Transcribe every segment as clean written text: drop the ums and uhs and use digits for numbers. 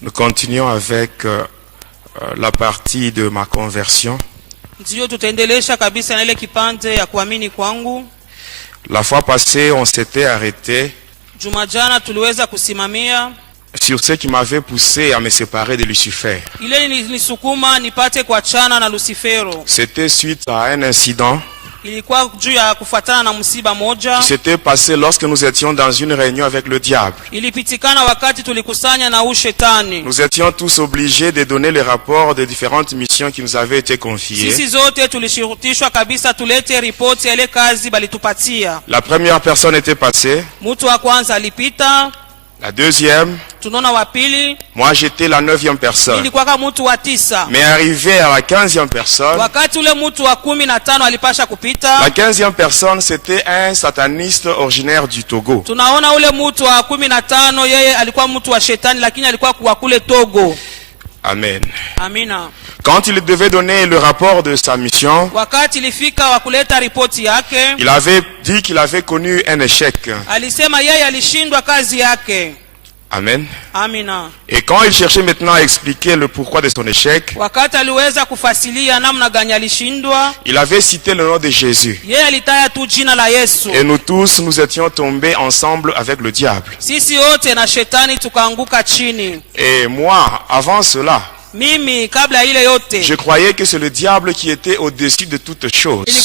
Nous continuons avec la partie de ma conversion. La fois passée, on s'était arrêté sur ce qui m'avait poussé à me séparer de Lucifer. C'était suite à un incident qui s'était passé lorsque nous étions dans une réunion avec le diable. Nous étions tous obligés de donner les rapports des différentes missions qui nous avaient été confiées. La première personne était passée. La deuxième, moi j'étais la 9e personne. Mais arrivé à la 15e personne, la 15e personne c'était un sataniste originaire du Togo. Amen. Amina. Quand il devait donner le rapport de sa mission, il avait dit qu'il avait connu un échec. Amen. Amina. Et quand il cherchait maintenant à expliquer le pourquoi de son échec, il avait cité le nom de Jésus. Et nous tous, nous étions tombés ensemble avec le diable. Et moi, avant cela, je croyais que c'est le diable qui était au-dessus de toutes choses. Je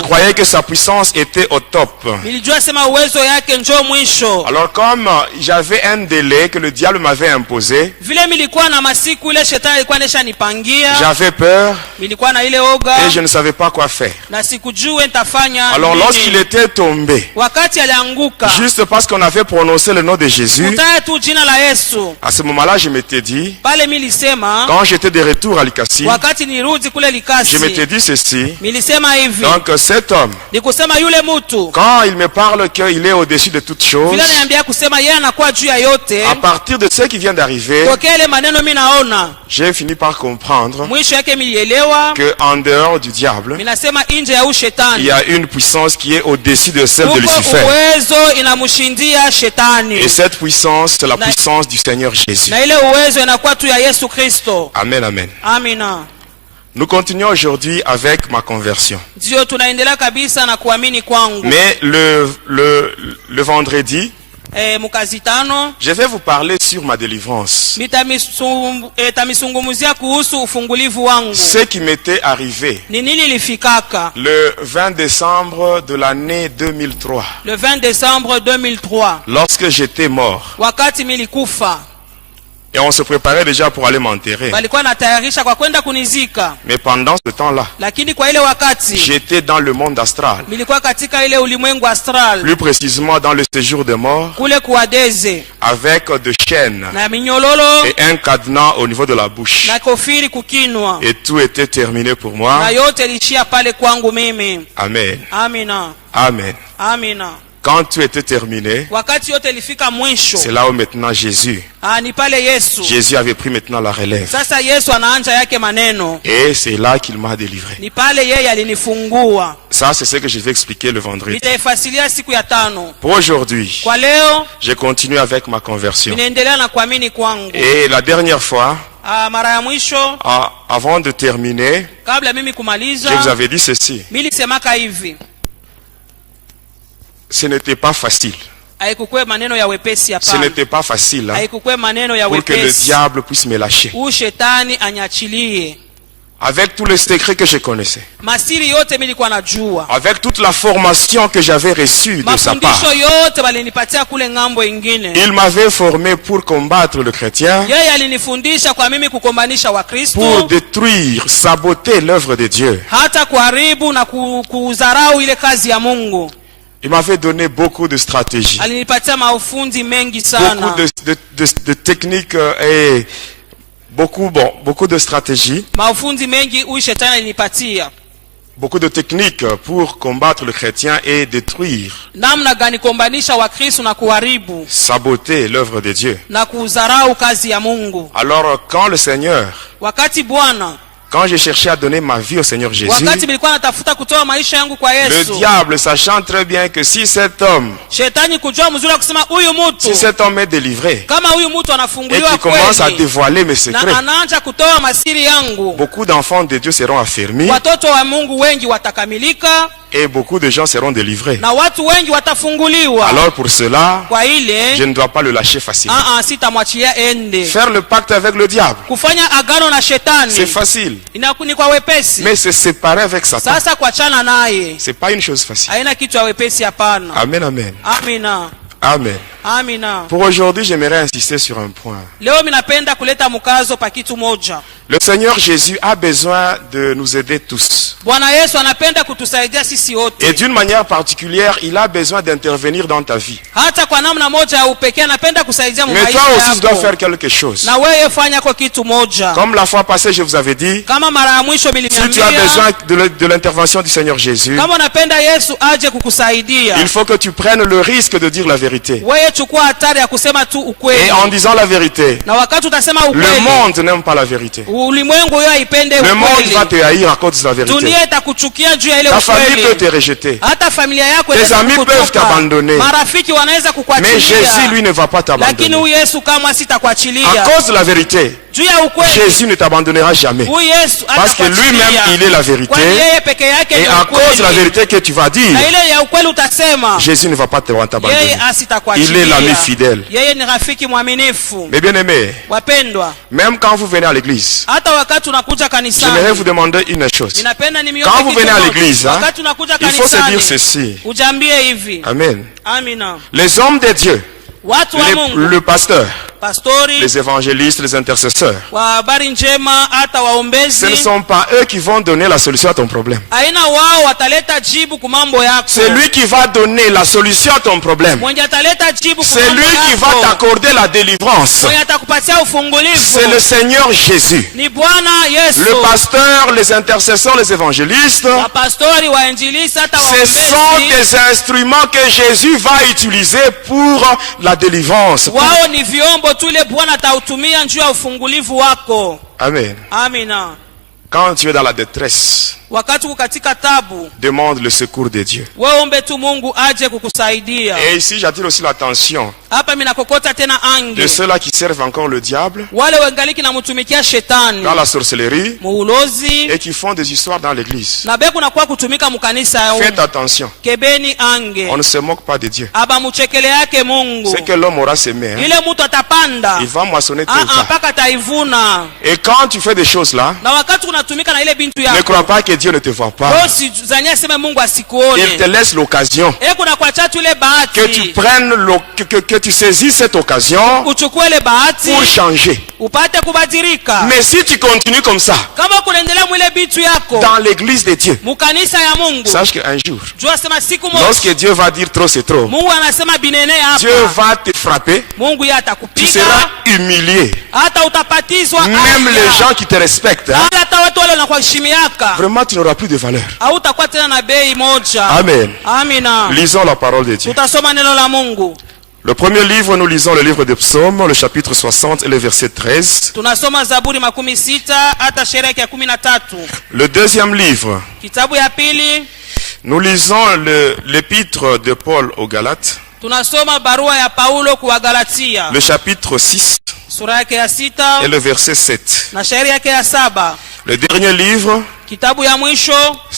croyais que sa puissance était au top. Alors comme j'avais un délai que le diable m'avait imposé, j'avais peur et je ne savais pas quoi faire. Alors lorsqu'il était tombé, juste parce qu'on avait prononcé le nom de Jésus, à ce moment-là, je m'étais dit, quand j'étais de retour à Likasi, je m'étais dit ceci. Donc cet homme, quand il me parle qu'il est au-dessus de toutes choses, à partir de ce qui vient d'arriver, j'ai fini par comprendre qu'en dehors du diable, il y a une puissance qui est au-dessus de celle de Lucifer. Et cette puissance, c'est la puissance du Seigneur Jésus. Amen, amen. Amina. Nous continuons aujourd'hui avec ma conversion. Mais le vendredi, je vais vous parler sur ma délivrance. Ce qui m'était arrivé le 20 décembre de l'année 2003. Le 20 décembre 2003. Lorsque j'étais mort. Et on se préparait déjà pour aller m'enterrer. Mais pendant ce temps-là, j'étais dans le monde astral. Plus précisément dans le séjour de mort, avec des chaînes et un cadenas au niveau de la bouche. Et tout était terminé pour moi. Amen. Amen. Quand tout était terminé, c'est là où maintenant Jésus avait pris maintenant la relève. Et c'est là qu'il m'a délivré. Ça, c'est ce que je vais expliquer le vendredi. Pour aujourd'hui, je continue avec ma conversion. Et la dernière fois, avant de terminer, je vous avais dit ceci. Ce n'était pas facile. Ce n'était pas facile pour que le diable puisse me lâcher. Avec tous les secrets que je connaissais. Avec toute la formation que j'avais reçue de sa part. Il m'avait formé pour combattre le chrétien. Pour détruire, saboter l'œuvre de Dieu. Il m'avait donné beaucoup de stratégies. Beaucoup de techniques et beaucoup de stratégies. Beaucoup de techniques pour combattre le chrétien et détruire, saboter l'œuvre de Dieu. Alors quand le Seigneur Quand j'ai cherché à donner ma vie au Seigneur Jésus, le diable, sachant très bien que si cet homme est délivré et qu'il commence à dévoiler mes secrets, beaucoup d'enfants de Dieu seront affermis et beaucoup de gens seront délivrés. Alors pour cela, je ne dois pas le lâcher facilement. Faire le pacte avec le diable, c'est facile. Mais se séparer avec Satan, c'est pas une chose facile. Amen, amen. Amen. Pour aujourd'hui, j'aimerais insister sur un point. Le Seigneur Jésus a besoin de nous aider tous. Et d'une manière particulière, il a besoin d'intervenir dans ta vie. Mais toi aussi, tu dois faire quelque chose. Comme la fois passée, je vous avais dit, si tu as besoin de l'intervention du Seigneur Jésus, il faut que tu prennes le risque de dire la vérité. Et en disant la vérité, le monde n'aime pas la vérité. Le monde va te haïr à cause de la vérité. Ta famille peut te rejeter. Tes amis peuvent t'abandonner. Mais Jésus, lui, ne va pas t'abandonner. À cause de la vérité, Jésus ne t'abandonnera jamais. Parce que lui-même, il est la vérité. Et à cause de la vérité que tu vas dire, Jésus ne va pas t'abandonner. Il est l'ami fidèle. Mais bien aimé, même quand vous venez à l'église, j'aimerais vous demander une chose. Quand vous venez à l'église, il faut se dire ceci. Amen. Les hommes de Dieu, le pasteur, les évangélistes, les intercesseurs, ce ne sont pas eux qui vont donner la solution à ton problème. C'est lui qui va donner la solution à ton problème. C'est lui qui va t'accorder la délivrance. C'est le Seigneur Jésus. Le pasteur, les intercesseurs, les évangélistes, ce sont des instruments que Jésus va utiliser pour la délivrance. Amen. Quand tu es dans la détresse, demande le secours de Dieu. Et ici, j'attire aussi l'attention de ceux-là qui servent encore le diable dans la sorcellerie et qui font des histoires dans l'église. Faites attention. On ne se moque pas de Dieu. C'est que l'homme aura semé. Il va moissonner tout le temps. Et quand tu fais des choses là, ne crois pas que Dieu ne te voit pas. Il te laisse l'occasion. Que tu prennes, que tu saisisses cette occasion pour changer. Mais si tu continues comme ça, dans l'église de Dieu, sache qu'un jour, lorsque Dieu va dire trop c'est trop, Dieu va te frapper, tu seras humilié. Même les gens qui te respectent, vraiment tu n'auras plus de valeur. Amen. Lisons la parole de Dieu. Le premier livre, nous lisons le livre des Psaumes, le chapitre 60 et le verset 13. Le deuxième livre, nous lisons l'épître de Paul aux Galates, le chapitre 6 et le verset 7. Le dernier livre,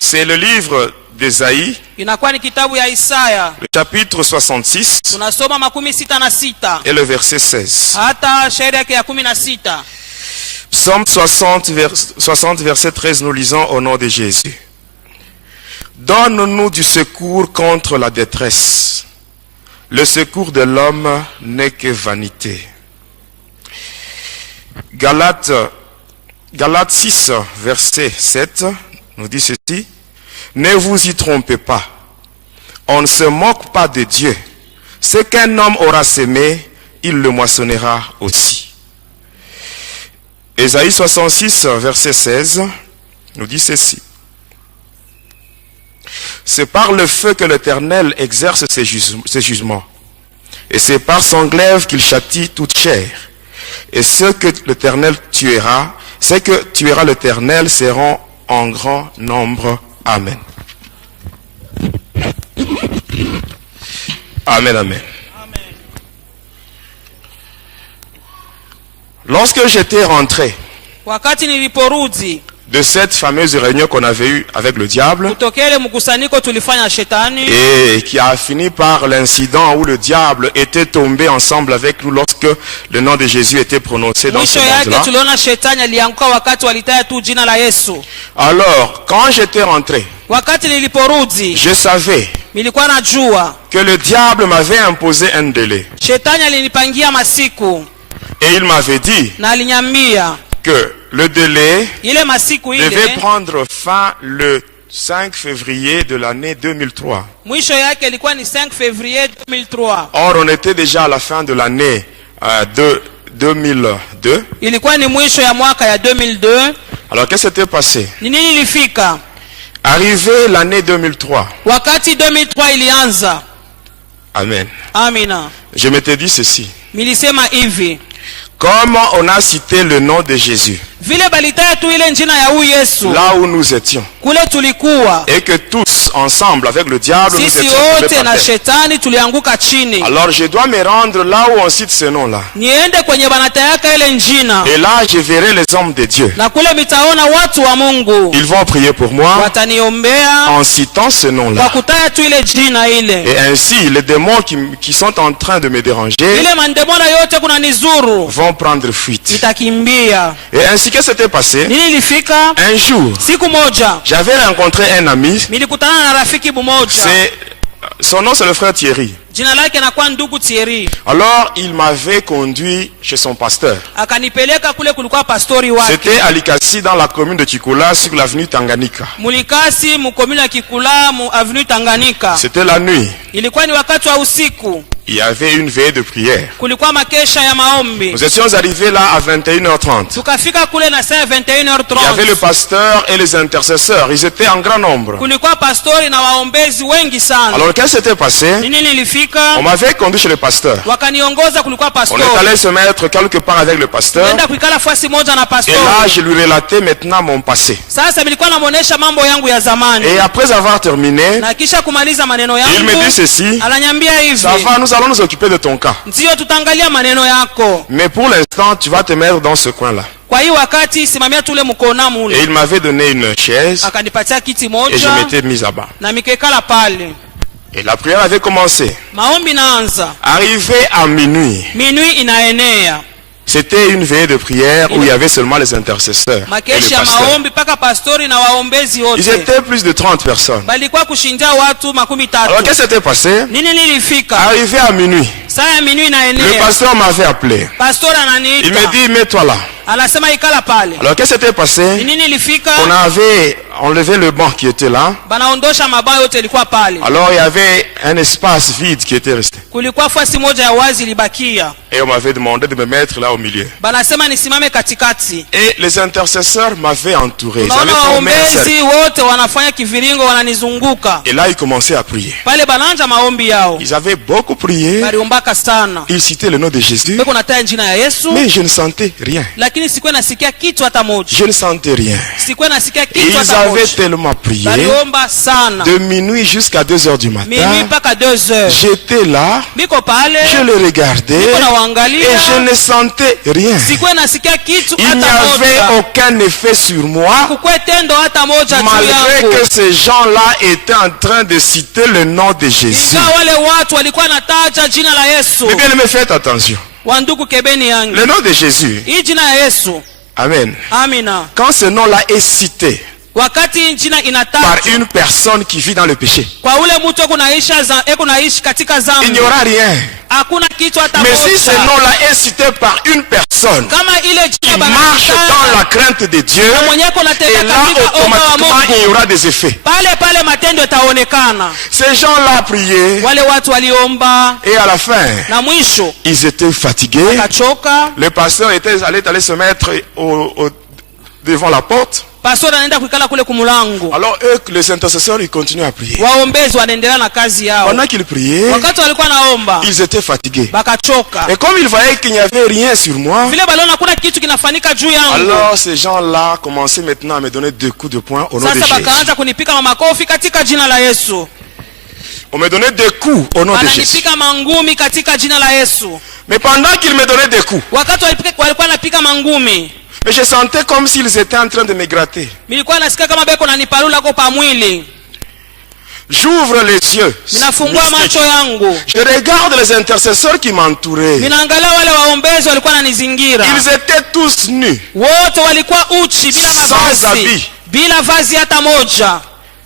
c'est le livre d'Ésaïe, le chapitre 66 et le verset 16. Psaume 60, verset 13, nous lisons au nom de Jésus. Donne-nous du secours contre la détresse. Le secours de l'homme n'est que vanité. Galates 6, verset 7, nous dit ceci. Ne vous y trompez pas. On ne se moque pas de Dieu. Ce qu'un homme aura semé, il le moissonnera aussi. Ésaïe 66, verset 16, nous dit ceci. C'est par le feu que l'Éternel exerce ses jugements. Et c'est par son glaive qu'il châtie toute chair. Et ceux que l'Éternel tuera, c'est que tuera l'Éternel seront en grand nombre. Amen. Amen, amen. Lorsque j'étais rentré de cette fameuse réunion qu'on avait eue avec le diable et qui a fini par l'incident où le diable était tombé ensemble avec nous lorsque le nom de Jésus était prononcé dans ce monde-là. Alors, quand j'étais rentré, je savais que le diable m'avait imposé un délai. Et il m'avait dit que le délai devait prendre fin le 5 février de l'année 2003. Or, on était déjà à la fin de l'année 2002. Alors, qu'est-ce qui s'était passé? Arrivé l'année 2003. Amen. Je m'étais dit ceci. Comme on a cité le nom de Jésus, là où nous étions, et que tous ensemble avec le diable nous étions tombés par terre. Alors je dois me rendre là où on cite ce nom-là. Et là je verrai les hommes de Dieu. Ils vont prier pour moi en citant ce nom-là. Et ainsi les démons qui sont en train de me déranger vont prendre fuite. Et ainsi que c'était passé, un jour, j'avais rencontré un ami. Son nom c'est le frère Thierry. Alors il m'avait conduit chez son pasteur. C'était à Likasi dans la commune de Kikula sur l'avenue Tanganyika. C'était la nuit. Il y avait une veille de prière. Nous étions arrivés là à 21h30. Il y avait le pasteur et les intercesseurs. Ils étaient en grand nombre. Alors qu'est-ce qui s'était passé? On m'avait conduit chez le pasteur. On est allé se mettre quelque part avec le pasteur. Et là je lui relatais maintenant mon passé. Et après avoir terminé, il me dit ceci: ça va, nous allons nous occuper de ton cas. Mais pour l'instant, tu vas te mettre dans ce coin-là. Et il m'avait donné une chaise et je m'étais mis à bas. Et la prière avait commencé. Arrivé à minuit, c'était une veillée de prière où il y avait seulement les intercesseurs et le pasteur. Ils étaient plus de 30 personnes. Alors qu'est-ce qui s'était passé? Arrivé à minuit, le pasteur m'avait appelé. Il me dit: mets-toi là. Alors qu'est-ce qui s'était passé? On avait enlevé le banc qui était là. Alors il y avait un espace vide qui était resté. Et on m'avait demandé de me mettre là au milieu. Et les intercesseurs m'avaient entouré. Ils avaient formé un cercle. Et là ils commençaient à prier. Ils avaient beaucoup prié. Ils citaient le nom de Jésus. Mais je ne sentais rien. Je ne sentais rien. Ils avaient tellement prié de minuit jusqu'à 2h du matin. J'étais là, je le regardais et je ne sentais rien. Il n'y avait aucun effet sur moi, malgré que ces gens-là étaient en train de citer le nom de Jésus. Mais bien aimé, faites attention. Le nom de Jésus. Amen. Quand ce nom-là est cité par une personne qui vit dans le péché, il n'y aura rien. Mais si ce nom-là est cité par une personne qui marche dans la crainte de Dieu, et là automatiquement il y aura des effets. Ces gens-là priaient et à la fin ils étaient fatigués. Le pasteur était allé se mettre devant la porte. pastor anaenda kuikala kule kumulango. Alors eux, les intercesseurs, ils continuent à prier. Waombezi wanaendelea na kazi yao. Pendant qu'ils priaient, wakati walikuwa naomba, ils étaient fatigués. Bakachoka. Et comme ils voyaient qu'il n'y avait rien sur moi, vile baliona kuna kitu kinafanyika juu yangu, alors ces gens-là commençaient maintenant à me donner 2 coups de poing au nom de Jésus. Sasa bakaanza kunipika makofi katika jina la Yesu. On me donnait 2 coups au nom de Jésus. Wananipika mangumi katika jina la Yesu. Mais pendant qu'ils me donnaient des coups, wakati walikuwa napika mangumi, mais je sentais comme s'ils étaient en train de me gratter. Nilikuwa nasikia kama beko nanipalula kwa mwili. J'ouvre les yeux. Ninafungua macho yangu. Je regarde les intercesseurs qui m'entouraient. Ninaangalia wale waombezi walikuwa wananizingira. Ils étaient tous nus. Wote walikuwa uchi bila mavazi. Sans habit. Bila vazi hata moja.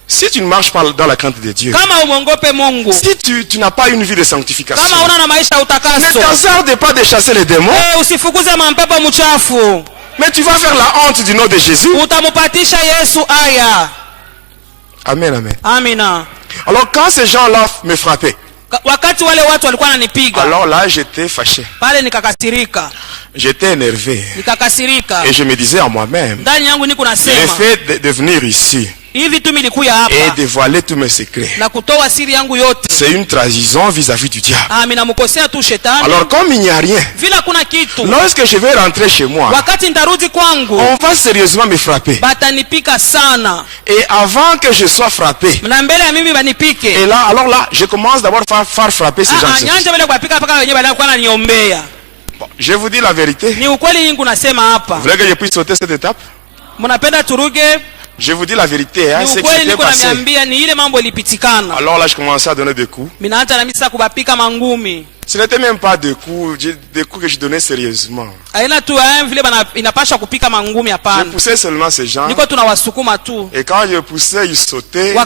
Si tu ne marches pas dans la crainte de Dieu, si tu n'as pas une vie de sanctification, ne t'hasarde pas de chasser les démons, mais tu vas faire la honte du nom de Jésus. Amen, amen. Amina. Alors quand ces gens-là me frappaient, alors là j'étais fâché, j'étais énervé, et je me disais à moi-même, le fait de venir ici et dévoiler tous mes secrets, c'est une trahison vis-à-vis du diable. Alors comme il n'y a rien, lorsque je vais rentrer chez moi, on va sérieusement me frapper. Et avant que je sois frappé, et là, alors là, je commence d'abord à faire frapper ces gens. Bon, je vous dis la vérité. Vous voulez que je puisse sauter cette étape? Je vous dis la vérité, hein, c'est que c'était passé. Alors là, je commençais à donner des coups. Ce n'était même pas des coups que je donnais sérieusement. Je poussais seulement ces gens. Et quand je poussais, ils sautaient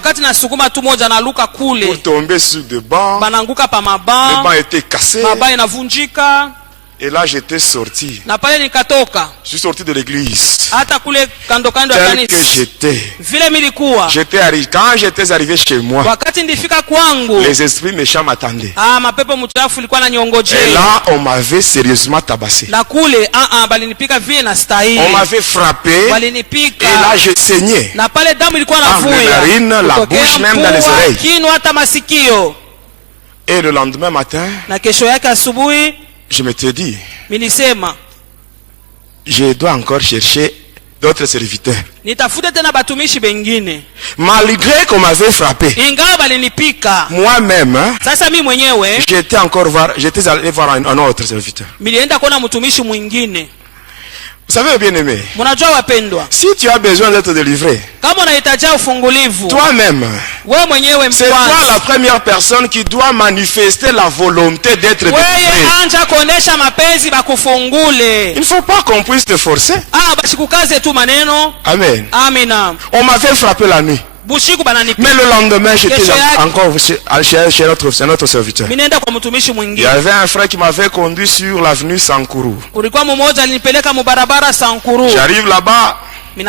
pour tomber sur des bancs. Les bancs étaient cassés. Et là, j'étais sorti. Je suis sorti de l'église. Tel que j'étais. Quand j'étais arrivé chez moi, les esprits méchants m'attendaient. Et là, on m'avait sérieusement tabassé. On m'avait frappé. Et là, je saignais. Dans les narines, la bouche, même dans les oreilles. Et le lendemain matin, je m'étais dit, je dois encore chercher d'autres serviteurs. Malgré qu'on m'avait frappé, moi-même, j'étais allé voir un autre serviteur. Vous savez, bien aimé, si tu as besoin d'être délivré, toi-même, c'est toi la première personne qui doit manifester la volonté d'être délivré. Il ne faut pas qu'on puisse te forcer. Amen. On m'avait frappé la nuit. Mais le lendemain, j'étais encore chez notre serviteur. Il y avait un frère qui m'avait conduit sur l'avenue Sankuru. J'arrive là-bas. Il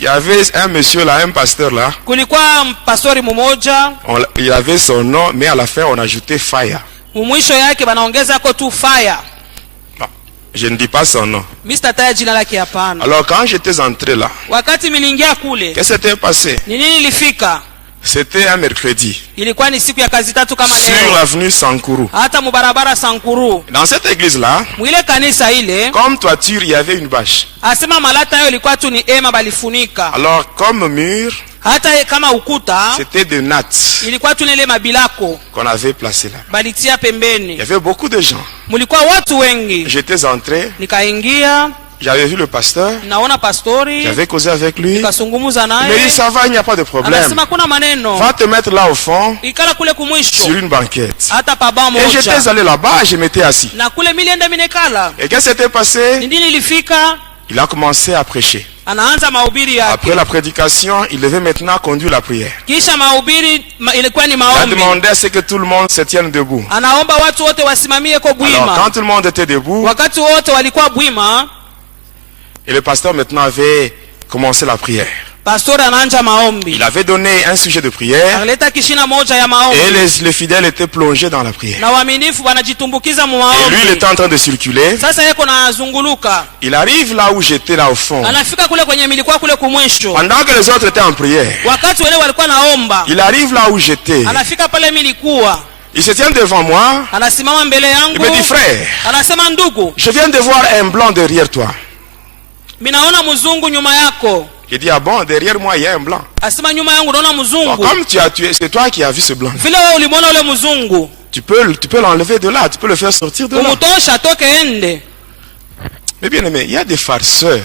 y avait un monsieur là, un pasteur là. Il avait son nom, mais à la fin, on ajoutait Fire. Je ne dis pas son nom. Alors quand j'étais entré là, qu'est-ce qui s'était passé? C'était un mercredi. Sur l'avenue Sankuru. Dans cette église là, comme toiture, il y avait une bâche. Alors comme mur, c'était de nattes qu'on avait placé là. Il y avait beaucoup de gens. J'étais entré. J'avais vu le pasteur. J'avais causé avec lui. Il m'a dit ça va, il n'y a pas de problème. Va te mettre là au fond sur une banquette. Et j'étais allé là-bas et je m'étais assis. Et qu'est-ce qui s'était passé? Il a commencé à prêcher. Après la prédication, il devait maintenant conduire la prière. Il a demandé à ce que tout le monde se tienne debout. Alors quand tout le monde était debout, et le pasteur maintenant avait commencé la prière. Il avait donné un sujet de prière. Et les fidèles étaient plongés dans la prière. Et lui, il était en train de circuler. Il arrive là où j'étais, là au fond. Pendant que les autres étaient en prière. Il arrive là où j'étais. Il se tient devant moi. Il me dit, frère, je viens de voir un blanc derrière toi. Il dit, ah bon, derrière moi il y a un blanc. Bon, comme tu as tué, c'est toi qui as vu ce blanc. Tu peux l'enlever de là, tu peux le faire sortir de là. Mais bien aimé, il y a des farceurs.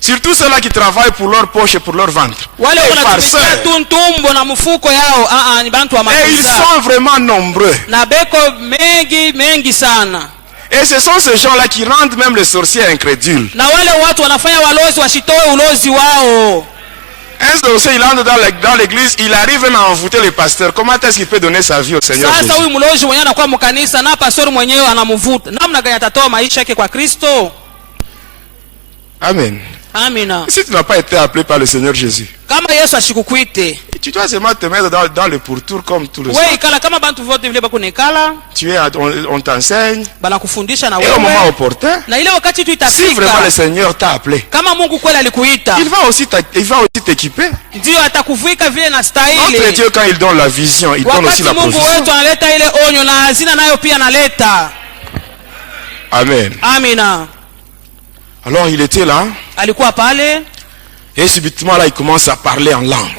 Surtout ceux-là qui travaillent pour leur poche et pour leur ventre. Les farceurs. Et ils sont vraiment nombreux. Et ce sont ces gens-là qui rendent même les sorciers incrédules. Un sorcier, il entre dans l'église, il arrive même à envoûter les pasteurs. Comment est-ce qu'il peut donner sa vie au Seigneur Jésus? Amen. Amina. Si tu n'as pas été appelé par le Seigneur Jésus, tu dois seulement te mettre dans le pourtour comme tout le monde. On t'enseigne. Et au moment opportun, si vraiment le Seigneur t'a appelé, il va aussi t'équiper. Notre Dieu, quand il donne la vision, il donne aussi la provision. Amen. Amina. Alors il était là. Et subitement là il commence à parler en langue.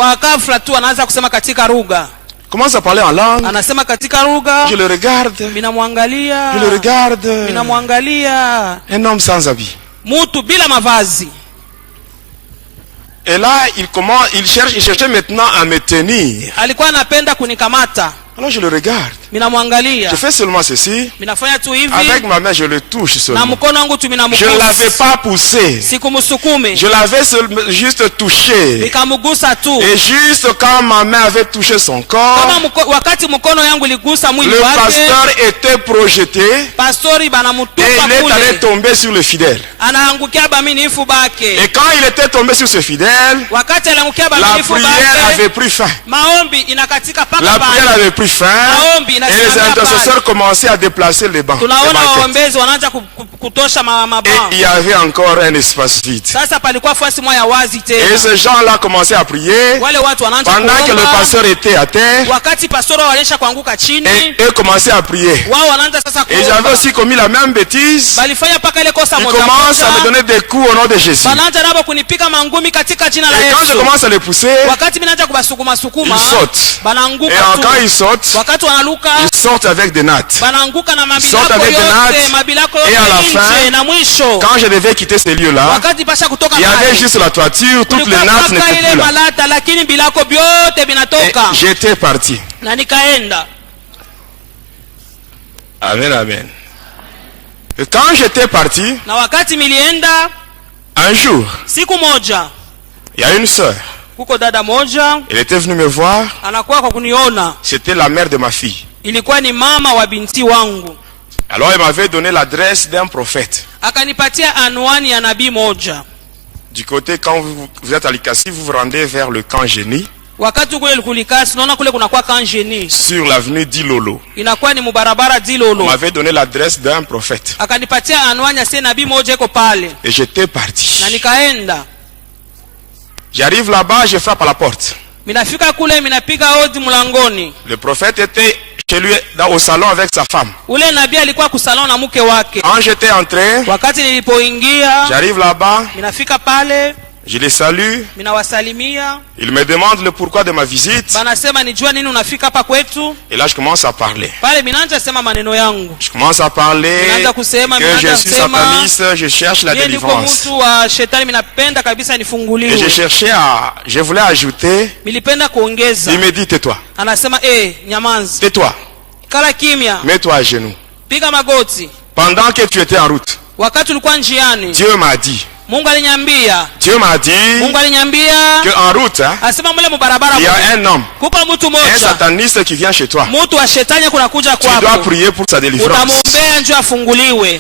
Commence à parler en langue. Je le regarde. Je le regarde. Un homme sans habit. Et là il cherchait maintenant à me tenir. Alors je le regarde. Je fais seulement ceci. Avec ma main, je le touche seulement. Je ne l'avais pas poussé. Je l'avais juste touché. Et juste quand ma main avait touché son corps, le pasteur était projeté. Et il est allé tomber sur le fidèle. Et quand il était tombé sur ce fidèle, la prière avait pris fin. La prière avait pris fin. Et les intercesseurs commençaient à déplacer les bancs. Et il y avait encore un espace vide. Et ces gens-là commençaient à prier pendant que le pasteur était à terre. Et eux commençaient à prier. Et j'avais aussi commis la même bêtise. Ils commencent à me donner des coups au nom de Jésus. Et quand je commence à les pousser, ils sautent. Et quand ils sautent, ils sortent avec des nattes. Ils sortent avec des nattes. Et à la fin, quand je devais quitter ces lieux-là, il y avait juste la toiture, toutes les nattes n'étaient plus là. Et j'étais parti. Amen, amen. Et quand j'étais parti, un jour, il y a une sœur. Elle était venue me voir. C'était la mère de ma fille. Alors elle m'avait donné l'adresse d'un prophète. Du côté, quand vous êtes à Likasi, vous vous rendez vers le camp Génie. Sur l'avenue Dilolo. On m'avait donné l'adresse d'un prophète. Et j'étais parti. J'arrive là-bas, je frappe à la porte. Le prophète était chez lui au salon avec sa femme. Quand j'étais entré, j'arrive là-bas, je les salue. Il me demande le pourquoi de ma visite. Et là je commence à parler. Je commence à parler que je suis sataniste, je cherche la délivrance. Et je voulais ajouter. Il me dit tais-toi. Tais-toi. Mets-toi à genoux. Pendant que tu étais en route, Dieu m'a dit Dieu m'a dit qu'en route, il y a un homme, un sataniste qui vient chez toi. Tu dois prier pour sa délivrance.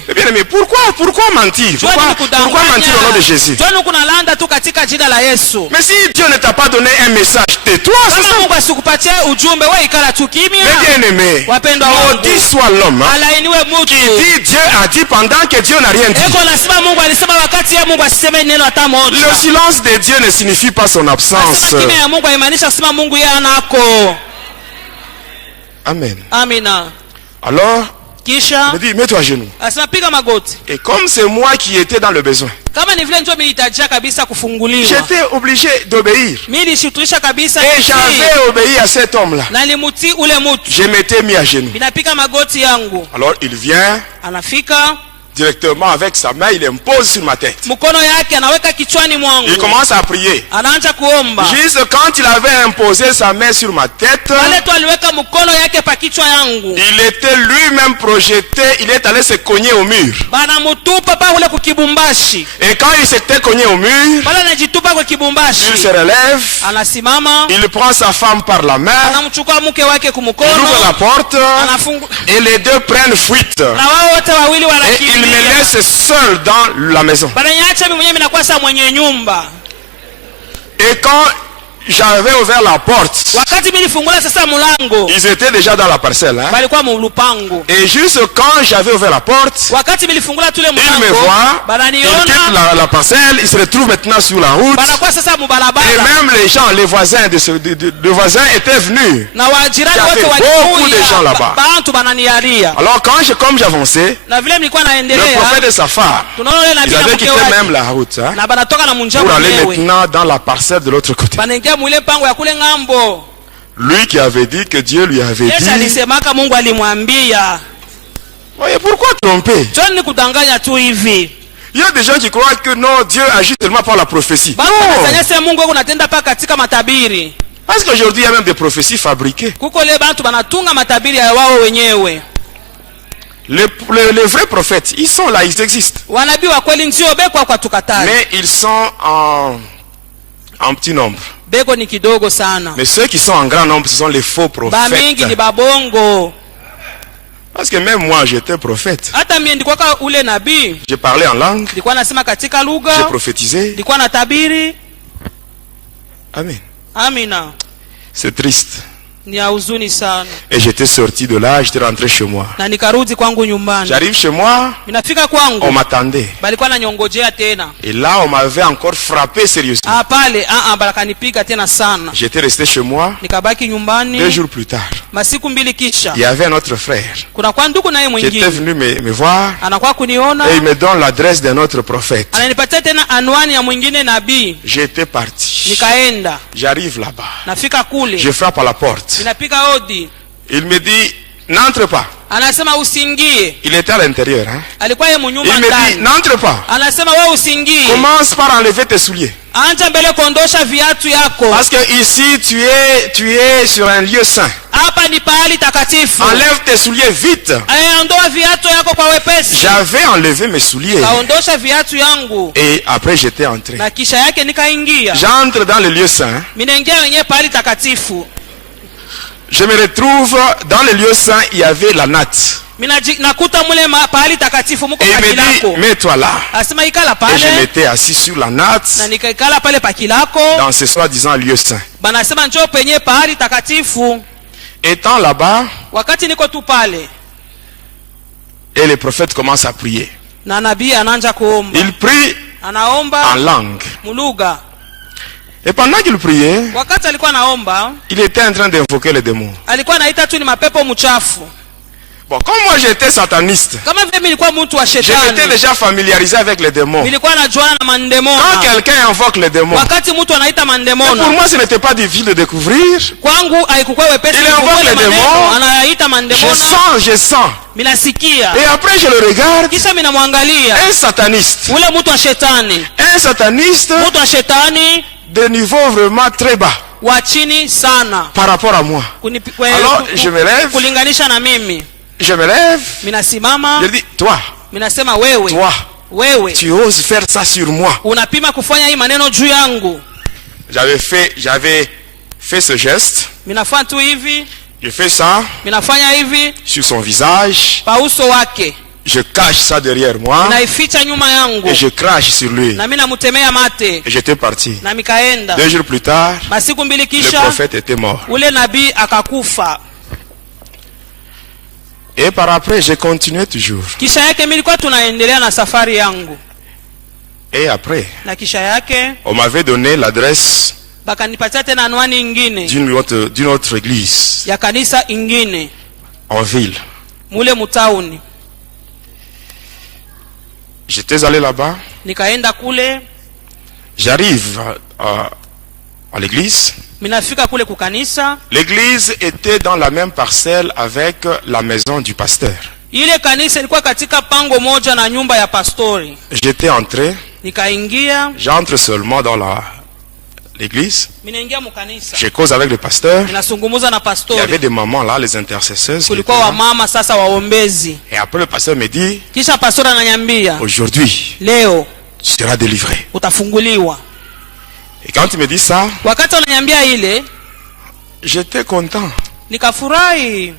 Eh bien, mais pourquoi mentir? Pourquoi mentir au nom de Jésus? Mais si Dieu ne t'a pas donné un message, tais-toi. Mais bien aimé, maudit soit l'homme qui dit Dieu a dit pendant que Dieu n'a rien dit. Le silence de Dieu ne signifie pas son absence. Amen. Alors, il me dit, mets-toi à genoux. Et comme c'est moi qui étais dans le besoin, j'étais obligé d'obéir. Et j'avais obéi à cet homme-là. Je m'étais mis à genoux. Alors il vient directement avec sa main, il impose sur ma tête. Il commence à prier. Juste quand il avait imposé sa main sur ma tête, il était lui-même projeté, il est allé se cogner au mur. Et quand il s'était cogné au mur, il se relève, il prend sa femme par la main, il ouvre la porte, et les deux prennent fuite. Et il me laisse seul dans la maison. Et quand j'avais ouvert la porte, ils étaient déjà dans la parcelle. Et juste quand j'avais ouvert la porte, ils me voient, ils quittent la parcelle, ils se retrouvent maintenant sur la route. Et même les gens, les voisins étaient venus. Il y avait beaucoup de gens là-bas. Alors comme j'avançais, le prophète et sa femme, ils avaient quitté même la route pour aller maintenant dans la parcelle de l'autre côté. Lui qui avait dit que Dieu lui avait dit. Voyez, pourquoi tromper? Il y a des gens qui croient que non, Dieu agit seulement par la prophétie. Parce qu'aujourd'hui il y a même des prophéties fabriquées. Les vrais prophètes, ils sont là, ils existent. Mais ils sont en petit nombre. Mais ceux qui sont en grand nombre, ce sont les faux prophètes. Parce que même moi, j'étais prophète. J'ai parlé en langue. J'ai prophétisé. Amen. C'est triste. Et j'étais sorti de là, j'étais rentré chez moi. J'arrive chez moi, on m'attendait. Et là, on m'avait encore frappé sérieusement. J'étais resté chez moi. 2 jours plus tard, il y avait un autre frère qui était venu me voir. Et il me donne l'adresse d'un autre prophète. J'étais parti. J'arrive là-bas. Je frappe à la porte. Il me dit, n'entre pas. Il était à l'intérieur. Il me dit, n'entre pas. Commence par enlever tes souliers. Parce que ici, tu es sur un lieu saint. Enlève tes souliers vite. J'avais enlevé mes souliers. Et après, j'étais entré. J'entre dans le lieu saint. Je me retrouve dans le lieu saint, il y avait la natte. Et il me dit, mets-toi là. Et je m'étais assis sur la natte dans ce soi-disant lieu saint. Étant là-bas, et le prophète commence à prier. Il prie en langue. Et pendant qu'il priait, il était en train d'invoquer les démons. Bon, comme moi j'étais sataniste, j'étais déjà familiarisé avec les démons. Quand quelqu'un invoque les démons, pour moi ce n'était pas difficile de découvrir. Il invoque les démons, je sens. Et après je le regarde, un sataniste de niveau vraiment très bas par rapport à moi. Alors je me lève, je dis, toi, wewe tu oses faire ça sur moi. unapima kufanya hii maneno juu yangu. J'avais fait ce geste. Minafanya tu hivi. Je fais ça. Minafanya hivi sur son visage. pa uso wake. Je cache ça derrière moi. Naificha nyuma yangu. Et je crache sur lui. Na mimi namutemea mate. Et j'étais parti. Na mikaenda. 2 jours plus tard, masiku mbili kisha, le prophète était mort. Ule nabii akakufa. Et par après, j'ai continué toujours. Kisha yake mimi nilikuwa tunaendelea na safari yangu. Et après, na kisha yake on m'avait donné l'adresse bakanipatia tena anwani ingine d'une autre église ya kanisa ingine en ville. Mule mutauni. J'étais allé là-bas. Nikaenda kule. J'arrive à l'église. Minafika kule kukanisa. L'église était dans la même parcelle avec la maison du pasteur. Ile kanisa ilikuwa katika pango moja na nyumba ya pastori. J'étais entré. Nikaingia. J'entre seulement dans l'église. Minaingia mu kanisa. Je cause avec le pasteur. Ninazungumza na pastori. Il y avait des mamans là, les intercesseuses. Kulikuwa wa mama sasa waombezi. Et après le pasteur me dit, kisha pastori ananiambia, aujourd'hui, leo tu seras délivré. Utafunguliwa. Et quand il me dit ça, wakati ananiambia ile, j'étais content. Nikafurahi.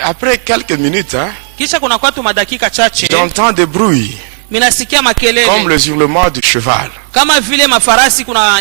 Après quelques minutes, kisha kuna kwa tu madakika chache, j'entends des bruits. Minasikia makelele. Comme le hurlement du cheval. Kama vile mafarasi ikuna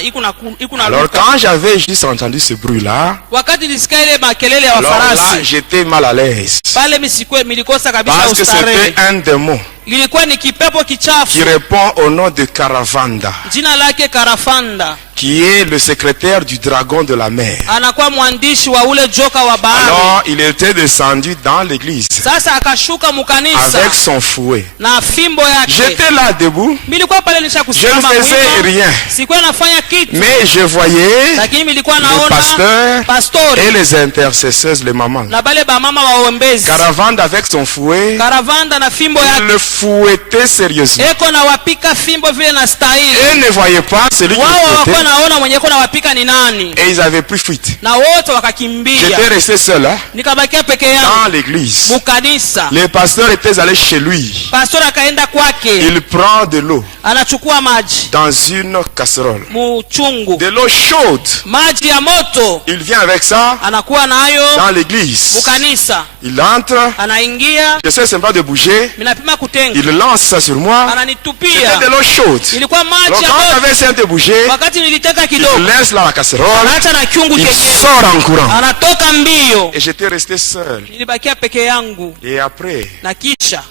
Alors quand j'avais juste entendu ce bruit là, wakati nisikia ile makelele ya farasi, là j'étais mal à l'aise. Pale milikosa kabisa parce que c'était un démon. Ilikuwa ni kipepo kichafu qui répond au nom de Caravanda. Jina lake Caravanda. Qui est le secrétaire du dragon de la mer. Anakuwa mwandishi wa ule joka wa bahari. Alors il était descendu dans l'église. Sasa akashuka mukanisa. Avec son fouet. Na fimbo yake. J'étais là debout. Nilikuwa pale nishakusimama. Je ne faisais rien. Sikuwa nafanya kitu. Mais je voyais le pasteur et les intercesseuses, les mamans. Na bale ba mama waombezi. Caravanda avec son fouet. Caravanda na fimbo yake. Il le fouettait sérieusement. Eko na wapika fimbo vile na stahili. Et ne voyait pas celui qui le fouettait. Naona mwenye kuna wapika ni nani. Et ils avaient pris fuite. Na wote wakakimbia. J'étais resté seul nikabakia peke yangu dans l'église. Mukanisa. Les pasteurs étaient allés chez lui. Pastor akaenda kwake. Il prend de l'eau. Anachukua maji. Dans une casserole. Muchungu. De l'eau chaude. Maji ya moto. Il vient avec ça. Anakuwa nayo dans l'église. Mukanisa. Il entre. Anaingia. J'essaie seulement de bouger. Minapima kutenga. Il lance ça sur moi. Ananitupia. C'était de l'eau chaude. Ilikuwa maji ya moto. Alors quand j'avais essayé de bouger, wakati nilitaka kidogo, il laisse là la casserole. Anaacha na kyungu kenyewe. Il sort en courant. Anatoka mbio. Et j'étais resté seul. Nilibakia peke yangu. Et après, na kisha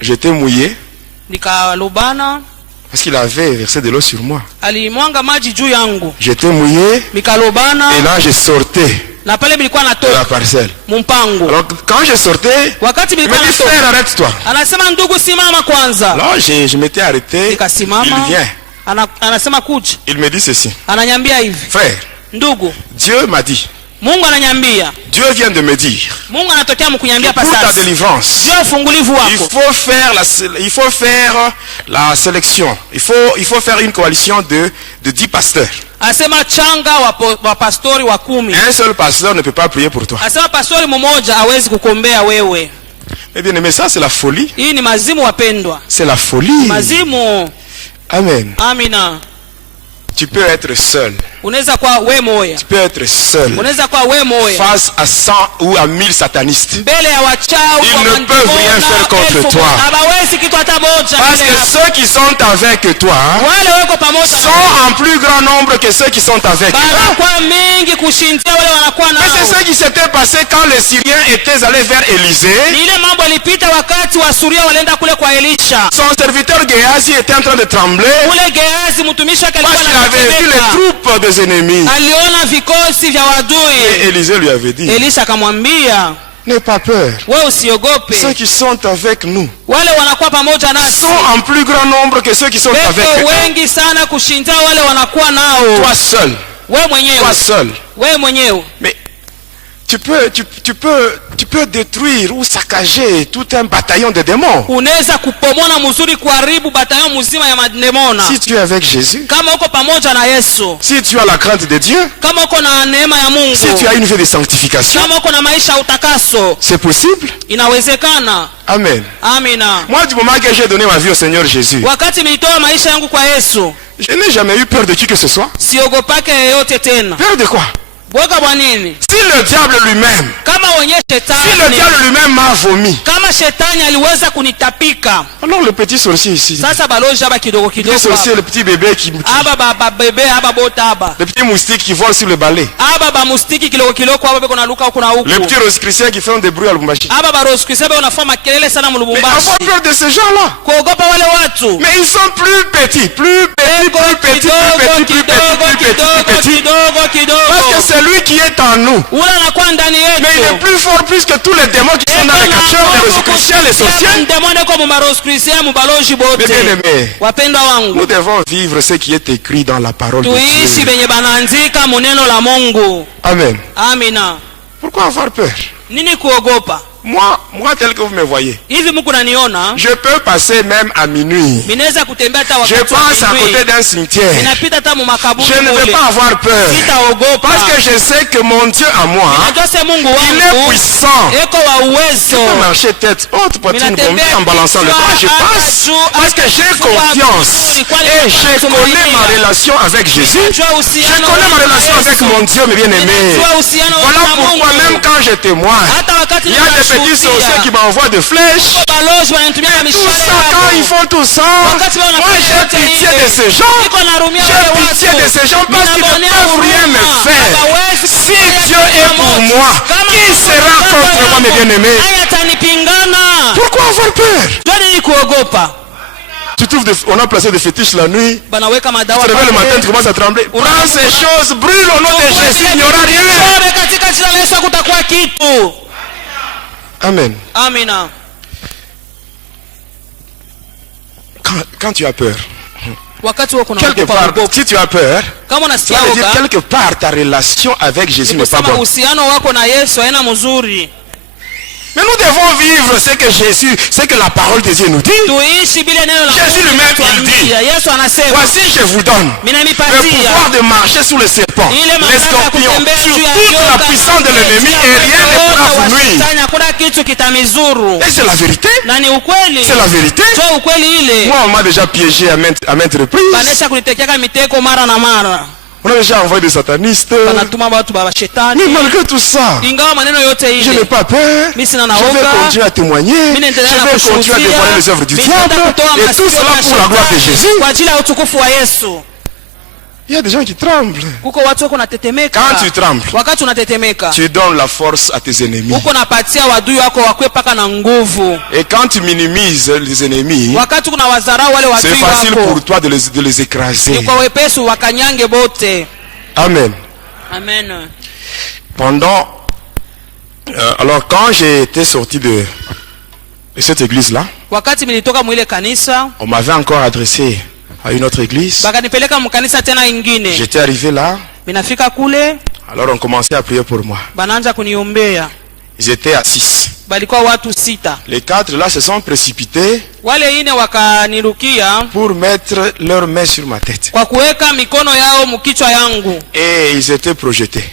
j'étais mouillé. Nikalubana. Parce qu'il avait versé de l'eau sur moi. Alimwanga maji juu yangu. J'étais mouillé. Nikalubana. Et là je sortais. Na pale bilikuwa natoka. De la parcelle. Mumpango. Alors quand je sortais, wakati bilikuwa natoka. Frère, arrête-toi. Anasema ndugu simama kwanza. Alors je m'étais arrêté. Nikasimama. Il vient. Anasema kuja. Il me dit ceci. Ananyambia hivi. Frère. Ndugu. Dieu m'a dit. Mungu ananyambia. Dieu vient de me dire. Mungu anatokea mkunyambia pour ta délivrance. Dieu ufungulivu wako. Il faut faire la sélection. Il faut faire une coalition de 10 pasteurs. Asema changa wa pastori wa 10. Un seul pasteur ne peut pas prier pour toi. Asema pastori mmoja hawezi kukuombea wewe. Eh bien, mais ça c'est la folie. Hii ni mazimu wapendwa. C'est la folie. Mazimu. Amen. Amina. Tu peux être seul. Unaweza kuwa wewe moya. Tu peux être seul. Unaweza kuwa wewe moya. Face à 100 ou à 1000 satanistes. Mbele ya wachawi ils ne peuvent rien faire contre toi. Hawawezi kitu hata moja. Parce que ceux qui sont avec toi wale wako pamoja sont en plus grand nombre que ceux qui sont avec eux. Wanakuwa mingi kushindia wale wanakuwa nao. Mais c'est ce qui s'était passé quand les Syriens étaient allés vers Élisée. Ile mambo ilipita wakati wa Suria walienda kule kwa Elisha. Son serviteur Géasi était en train de trembler. Ule Géasi mtumishi wake alikuwa anatetemeka. Parce qu'il avait vu les troupes des ennemis. Aliona vikosi vya wadui. Et Élisée lui avait dit. Elisha akamwambia, n'aie pas peur. Wewe usiogope. Ceux qui sont avec nous wale wanakuwa pamoja nasi sont en plus grand nombre que ceux qui sont avec eux. Wengi sana kushinda wale wanakuwa nao. Toi seul. Wewe mwenyewe. Toi seul. Wewe mwenyewe. Mais Tu peux détruire ou saccager tout un bataillon de démons. Unaweza kupomoa mzuri kuharibu bataillon mzima ya mademona. Si tu es avec Jésus. Kama uko pamoja na Yesu. Si tu as la crainte de Dieu. Kama uko na neema ya Mungu. Si tu as une vie de sanctification. Kama uko na maisha ya utakaso. C'est possible. Inawezekana. Amen. Amina. Moi du moment que j'ai donné ma vie au Seigneur Jésus. Wakati nilitoa maisha yangu kwa Yesu. Je n'ai jamais eu peur de qui que ce soit. Siogopake yeyote tena. Peur de quoi? Si le diable lui-même, si le diable lui-même m'a vomi, alors le petit sorcier ici, le petit sorcier, le petit bébé qui, le petit moustique qui vole sur le balai, le petit rose-chrétien qui fait des bruits à Lubumbashi. Mais avoir peur de ces gens-là. Mais ils sont plus petits, plus petits. Parce que c'est lui qui est en nous. Mais il est plus fort plus que tous les démons qui sont dans les capteurs, les rose-chrétiens, les sorciers. Mais bien aimés, nous devons vivre ce qui est écrit dans la parole de Dieu. Amen. Pourquoi avoir peur? Moi tel que vous me voyez, je peux passer même à minuit. Je passe à côté d'un cimetière. Je ne vais pas avoir peur. Parce que je sais que mon Dieu à moi, il est puissant. Je peux marcher tête haute, poitrine bombée en balançant le bras. Je passe parce que j'ai confiance. Et je connais ma relation avec Jésus. Je connais ma relation avec mon Dieu, mes bien-aimés. Voilà pourquoi même quand je témoigne, il y a des petits sorciers qui m'envoient des flèches. Tout ça, quand ils font tout ça, moi j'ai pitié de ces gens. J'ai pitié de ces gens parce qu'ils ne peuvent rien me faire. Si Dieu est pour moi, qui sera contre moi, mes bien-aimés? Pourquoi avoir peur? Tu trouves on a placé des fétiches la nuit. Tu te réveilles le matin, tu commences à trembler. Prends ces choses, brûle au nom de Jésus, il n'y aura rien. Amen. Amina. Quand tu as peur, quelque part, si tu as peur, ça veut dire quelque part ta relation avec Jésus n'est pas bonne. Mais nous devons vivre ce que Jésus, ce que la parole de Dieu nous dit. Jésus lui-même il dit, voici je vous donne le pouvoir de marcher sous les serpents, les scorpions, sur toute la puissance de l'ennemi et rien ne pourra vous nuire. Et c'est la vérité. C'est la vérité. Moi on m'a déjà piégé à maintes reprises. On a déjà envoyé des satanistes. Mais malgré tout ça, je n'ai pas peur. Je vais continuer à témoigner. Je vais continuer à dévoiler les œuvres du diable. Et tout cela pour la gloire de Jésus. Il y a des gens qui tremblent. Quand tu trembles, tu donnes la force à tes ennemis. Et quand tu minimises les ennemis, c'est facile pour toi de les écraser. Amen. Amen. Alors quand j'ai été sorti de cette église-là, on m'avait encore adressé à une autre église. J'étais arrivé là. Alors on commençait à prier pour moi. Ils étaient à 6. Les 4 là se sont précipités pour mettre leurs mains sur ma tête. Et ils étaient projetés.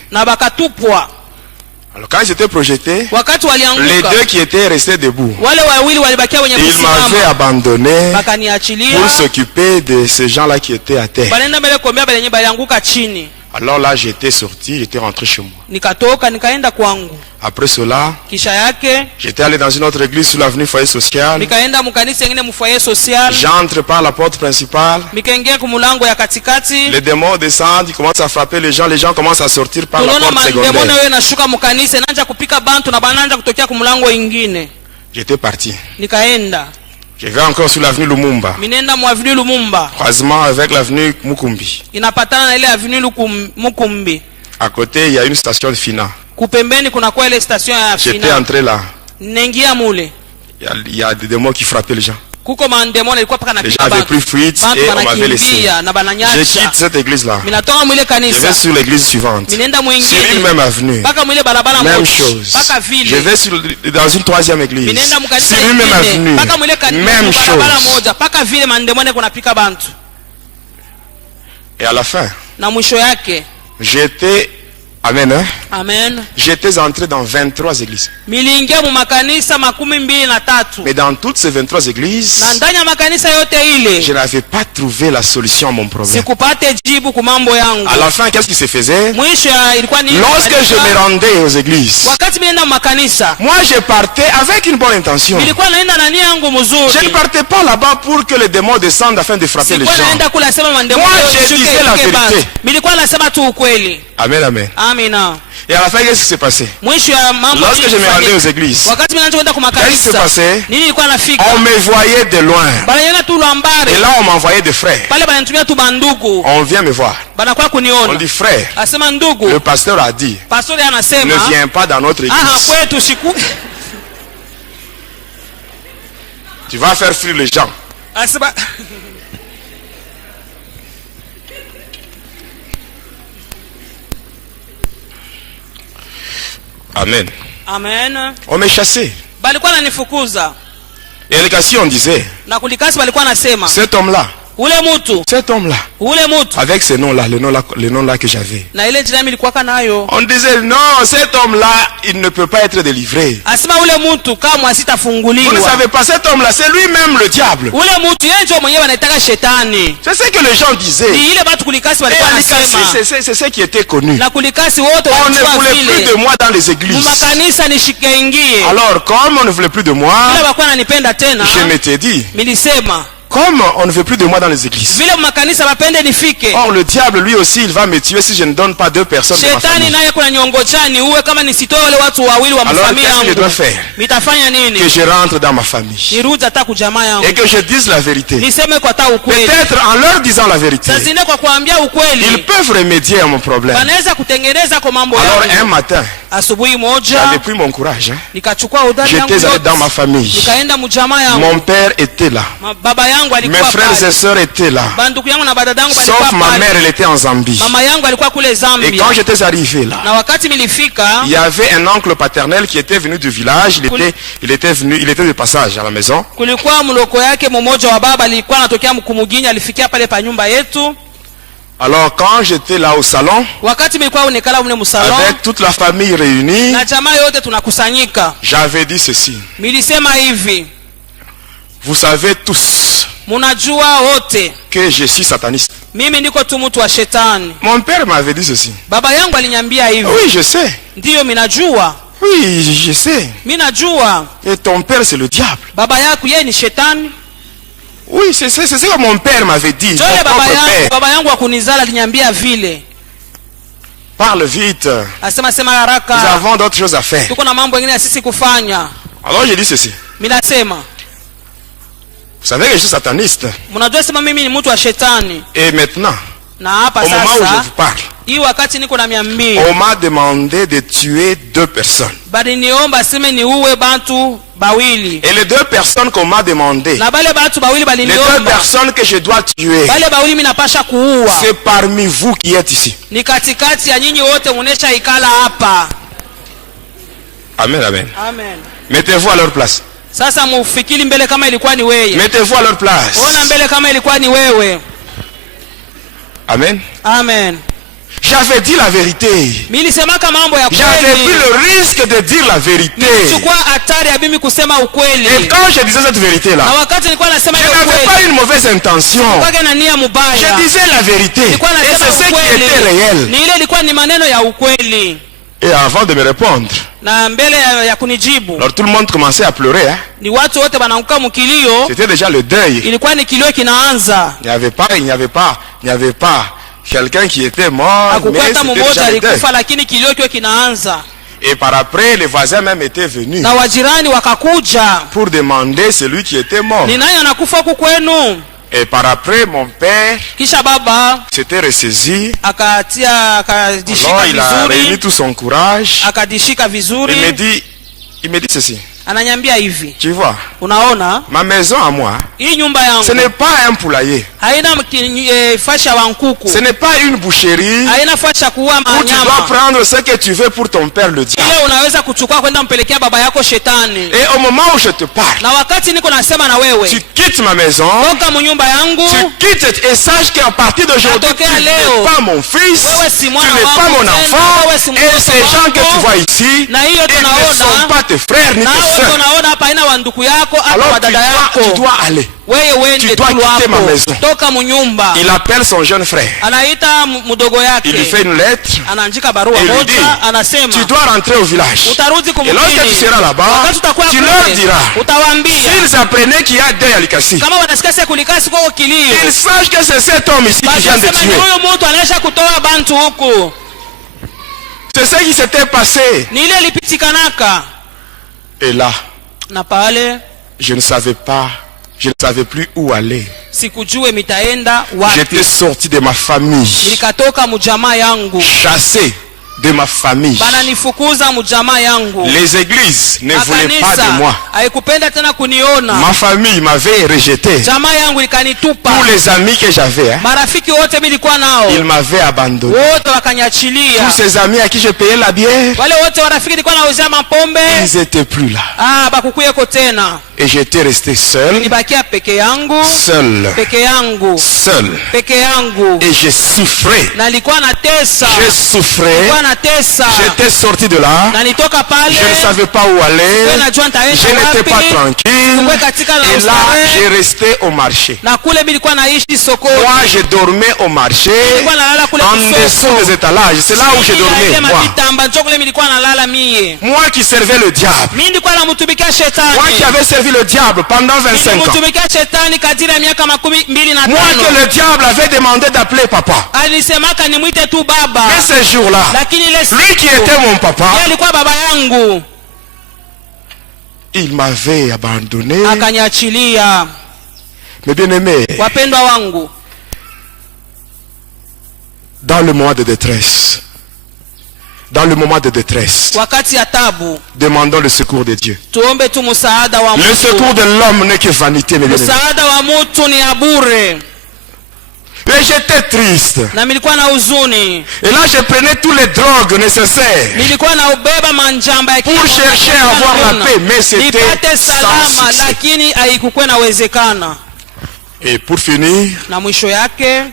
Alors quand ils étaient projetés, les 2 qui étaient restés debout, ils m'avaient abandonné pour s'occuper de ces gens-là qui étaient à terre. Alors là j'étais sorti, j'étais rentré chez moi. Après cela, j'étais allé dans une autre église sur l'avenue Foyer Social. J'entre par la porte principale. Les démons descendent, ils commencent à frapper les gens commencent à sortir par la porte secondaire. J'étais parti. Je vais encore sur l'avenue Lumumba. Croisement avec l'avenue Mukumbi. À côté, il y a une station de Fina. J'étais entré là. Il y a des démons qui frappaient les gens. Les gens avaient pris fuite et on m'avait laissé. Je quitte cette église-là. Je vais sur l'église suivante. Sur une même avenue. Même chose. Je vais dans une troisième église. Sur une même avenue. Même chose. Et à la fin, j'étais... Amen. Hein? Amen. J'étais entré dans 23 églises. Mais dans toutes ces 23 églises, je n'avais pas trouvé la solution à mon problème. À la fin, qu'est-ce qui se faisait? Lorsque je me rendais aux églises, moi je partais avec une bonne intention. Je ne partais pas là-bas pour que les démons descendent afin de frapper les gens. Moi je disais la vérité. Amen, amen. Amina. Et à la fin, qu'est-ce qui s'est passé? Lorsque je me rendais aux églises, qu'est-ce qui s'est passé? On me voyait de loin. Et là, on m'envoyait des frères. On vient me voir. On dit, frère, le pasteur a dit, ne viens pas dans notre église. Tu vas faire fuir les gens. Amen. Amen. On m'est chassé. Et les on disait, cet homme-là, avec ce nom-là, le nom-là que j'avais, on disait, non, cet homme-là, il ne peut pas être délivré. Vous ne savez pas, cet homme-là, c'est lui-même le diable. C'est ce que les gens disaient. C'est ce qui était connu. On ne voulait plus de moi dans les églises. Alors, comme on ne voulait plus de moi, je m'étais dit, comme on ne veut plus de moi dans les églises. Or le diable lui aussi il va me tuer si je ne donne pas 2 personnes de ma famille. Alors qu'est-ce que je dois faire? Que je rentre dans ma famille et que je dise la vérité. Peut-être en leur disant la vérité, ils peuvent remédier à mon problème. Alors un matin, j'avais pris mon courage. J'étais allé dans ma famille. Mon père était là. Mes frères et sœurs étaient là. Sauf ma mère, elle était en Zambie. Et quand j'étais arrivé là, il y avait un oncle paternel qui était venu du village. Il était de passage à la maison. Alors quand j'étais là au salon, avec toute la famille réunie, j'avais dit ceci. Vous savez tous que je suis sataniste. Mon père m'avait dit ceci. Oui, je sais. Oui, je sais. Et ton père, c'est le diable. Oui, c'est ce que mon père m'avait dit. Parle vite. Nous avons d'autres choses à faire. Alors j'ai dit ceci. Vous savez que je suis sataniste. Et maintenant, au moment où je vous parle, on m'a demandé de tuer 2 personnes. Et les 2 personnes qu'on m'a demandé, les 2 personnes que je dois tuer, c'est parmi vous qui êtes ici. Amen, amen. Mettez-vous à leur place. Mettez-vous à leur place. Amen. Amen. J'avais dit la vérité. J'avais pris le risque de dire la vérité. Et quand je disais cette vérité-là, je n'avais pas une mauvaise intention. Je disais la vérité. Et c'est ce qui était réel. Et avant de me répondre, alors tout le monde commençait à pleurer. C'était déjà le deuil. Il n'y avait pas quelqu'un qui était mort, mais c'était déjà le deuil. Et par après, les voisins même étaient venus pour demander celui qui était mort. Et par après, mon père s'était ressaisi. Alors il a réuni tout son courage. Il me dit ceci. Ananiambia hivi. Tu vois? Unaona? Ma maison à moi. Hii nyumba yangu. Ce n'est pas un poulailler. Haina fasha wa nkuku. Ce n'est pas une boucherie. Haina fasha kuua nyama. Où tu dois prendre ce que tu veux pour ton père le diable. Ile unaweza kuchukua kwenda mpelekea baba yako shetani. Et au moment où je te parle. Na wakati niko nasema na wewe. Tu quittes ma maison. Toka mnyumba yangu. Tu quittes et sache qu'à partir d'aujourd'hui tu n'es pas mon fils. Tu n'es pas mon enfant. Et ces gens que tu vois ici, ils ne sont pas tes frères ni tes sœurs. Alors tu dois aller. Tu dois quitter ma maison. Il appelle son jeune frère. Il lui fait une lettre. Et il lui dit, tu dois rentrer au village. Et lorsque tu seras là-bas, tu leur diras, s'ils apprenaient qu'il y a deuil à Likasi, ils sachent que c'est cet homme ici qui vient de tuer. C'est ce qui s'était passé. Et là, je ne savais pas, je ne savais plus où aller. J'étais sorti de ma famille, chassé de ma famille. Les églises ne voulaient pas de moi. Ma famille m'avait rejeté. Tous les amis que j'avais, ils m'avaient abandonné. Tous ces amis à qui je payais la bière, ils n'étaient plus là. Et j'étais resté seul. Seul. Et je souffrais. Je souffrais. J'étais sorti de là. Je ne savais pas où aller. Je n'étais pas tranquille. Et là, j'ai resté au marché. Moi, je dormais au marché. En dessous des étalages. C'est là où je dormais. Moi qui servais le diable. Moi qui avais servi le diable pendant 25 ans. Moi que le diable avait demandé d'appeler papa. Mais ce jour-là, lui qui était mon papa, il m'avait abandonné. Mes bien-aimés, dans le moment de détresse, demandons le secours de Dieu. Le secours de l'homme n'est que vanité, mes bien-aimés. Et j'étais triste. Et là je prenais tous les drogues nécessaires pour chercher à avoir la paix, mais c'était sans succès. Et pour finir,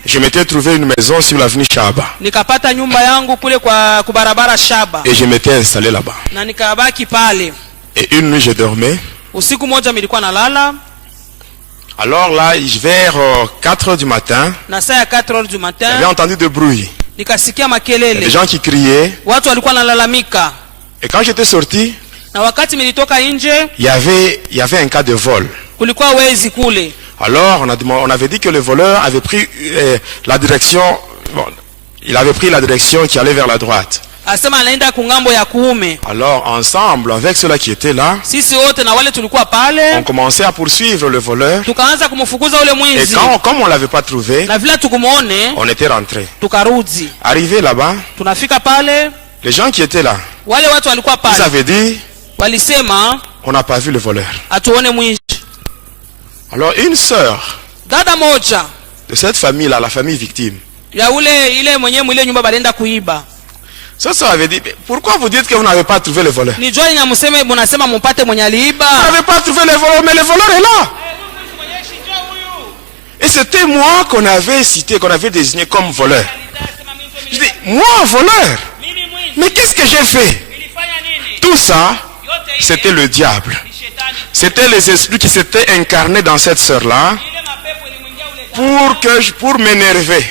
je m'étais trouvé une maison sur l'avenue Shaba. Et je m'étais installé là-bas. Et une nuit je dormais. Alors là, vers 4 heures du matin, j'avais entendu de bruit. Des gens qui criaient. Et quand j'étais sorti, il y avait un cas de vol. Alors on avait dit que le voleur avait pris la direction, il avait pris la direction qui allait vers la droite. Alors ensemble avec ceux-là qui étaient là, on commençait à poursuivre le voleur. Et comme on ne l'avait pas trouvé, on était rentré. Arrivé là-bas, les gens qui étaient là, ils avaient dit, on n'a pas vu le voleur. Alors une sœur de cette famille-là, la famille victime, ça avait dit, pourquoi vous dites que vous n'avez pas trouvé le voleur? Vous n'avez pas trouvé le voleur, mais le voleur est là. Et c'était moi qu'on avait cité, qu'on avait désigné comme voleur. Je dis, moi voleur? Mais qu'est-ce que j'ai fait? Tout ça, c'était le diable. C'était les esprits qui s'étaient incarnés dans cette sœur-là pour m'énerver.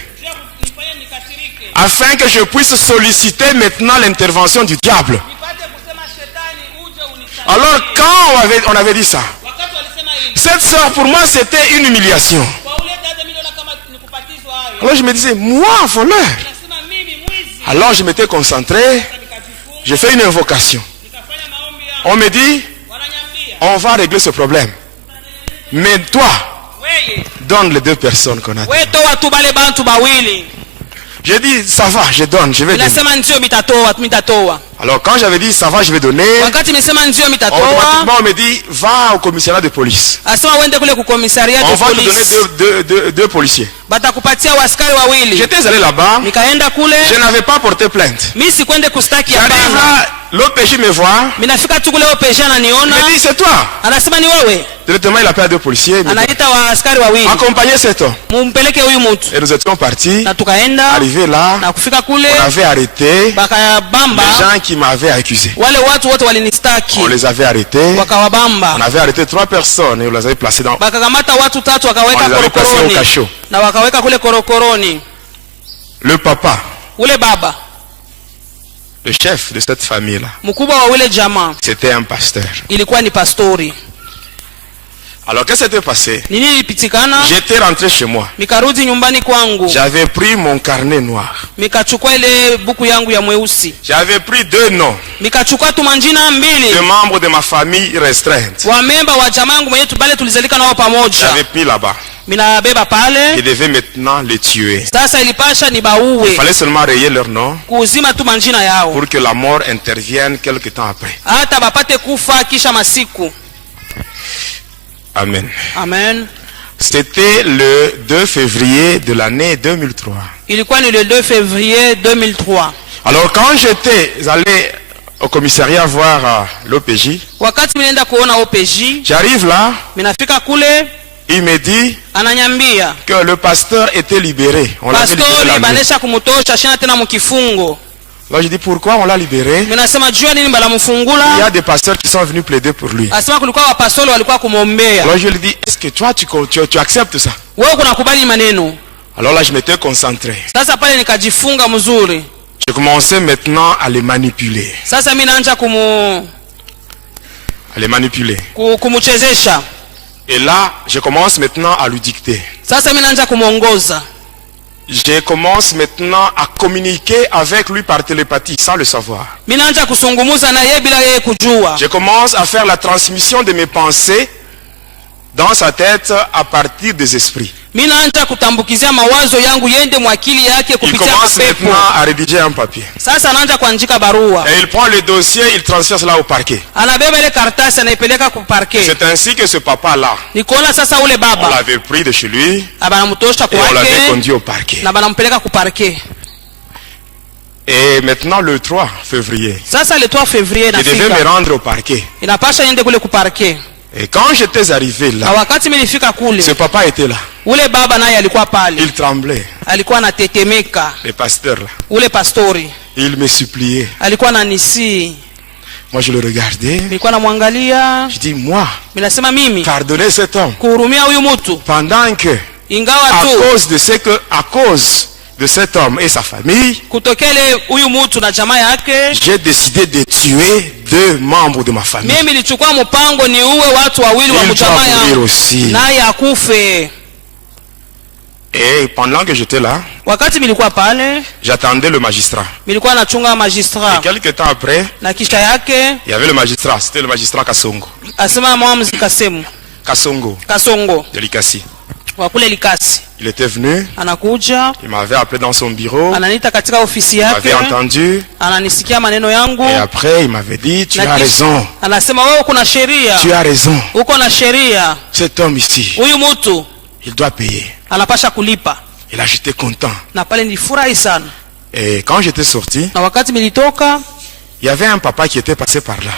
Afin que je puisse solliciter maintenant l'intervention du diable. Alors quand on avait dit ça, cette sœur pour moi c'était une humiliation. Alors je me disais, moi voleur? Alors je m'étais concentré, j'ai fait une invocation. On me dit, on va régler ce problème. Mais toi, donne les 2 personnes qu'on a dit. J'ai dit, ça va, je donne, je vais donner. Alors quand j'avais dit ça va, je vais donner, automatiquement on me dit va au commissariat de police. On va te donner deux policiers. J'étais allé là-bas, je n'avais pas porté plainte. J'arrive là, l'OPJ me voit, il me dit c'est toi. Directement il appelle deux policiers, accompagnez cet homme. Et nous étions partis, arrivés là, on avait arrêté les gens qui m'avaient accusé. On les avait arrêtés, on avait arrêté 3 personnes et on les avait placés dans... On les avait placés au cachot. Le papa, le chef de cette famille-là, c'était un pasteur. Alors qu'est-ce qui s'était passé? J'étais rentré chez moi. J'avais pris mon carnet noir. J'avais pris 2 noms de membres de ma famille restreinte. J'avais mis là-bas. Je devais maintenant les tuer. Il fallait seulement rayer leur nom pour que la mort intervienne quelque temps après. Amen. Amen. C'était le 2 février de l'année 2003. Le 2 février 2003. Alors quand j'étais allé au commissariat voir l'OPJ, j'arrive là, il me dit que le pasteur était libéré. On l'avait libéré la nuit. Alors je dis pourquoi on l'a libéré? Il y a des pasteurs qui sont venus plaider pour lui. Alors je lui dis, est-ce que toi tu acceptes ça? Alors là je m'étais concentré. Je commençais maintenant à les manipuler. Et là je commence maintenant à lui dicter. Je commence maintenant à communiquer avec lui par télépathie sans le savoir. Je commence à faire la transmission de mes pensées dans sa tête à partir des esprits. Il commence maintenant à rédiger un papier. Et il prend le dossier, il transfère cela au parquet. C'est ainsi que ce papa-là, on l'avait pris de chez lui et on l'avait conduit au parquet. Et maintenant le 3 février, je devais me rendre au parquet. Et quand j'étais arrivé là, ce papa était là. Il tremblait. Le pasteur là. Il me suppliait. Moi je le regardais. Je dis moi, pardonnez cet homme. Pendant que, à cause de cet homme et sa famille, j'ai décidé de tuer 2 membres de ma famille. Il doit mourir aussi. Et pendant que j'étais là, j'attendais le magistrat. Et quelques temps après, il y avait le magistrat. C'était le magistrat Kasongo. Kasongo de Likasi. Il était venu, il m'avait appelé dans son bureau, il m'avait entendu, et après il m'avait dit, tu as raison, tu as raison, cet homme ici, il doit payer. Et là j'étais content. Et quand j'étais sorti, il y avait un papa qui était passé par là.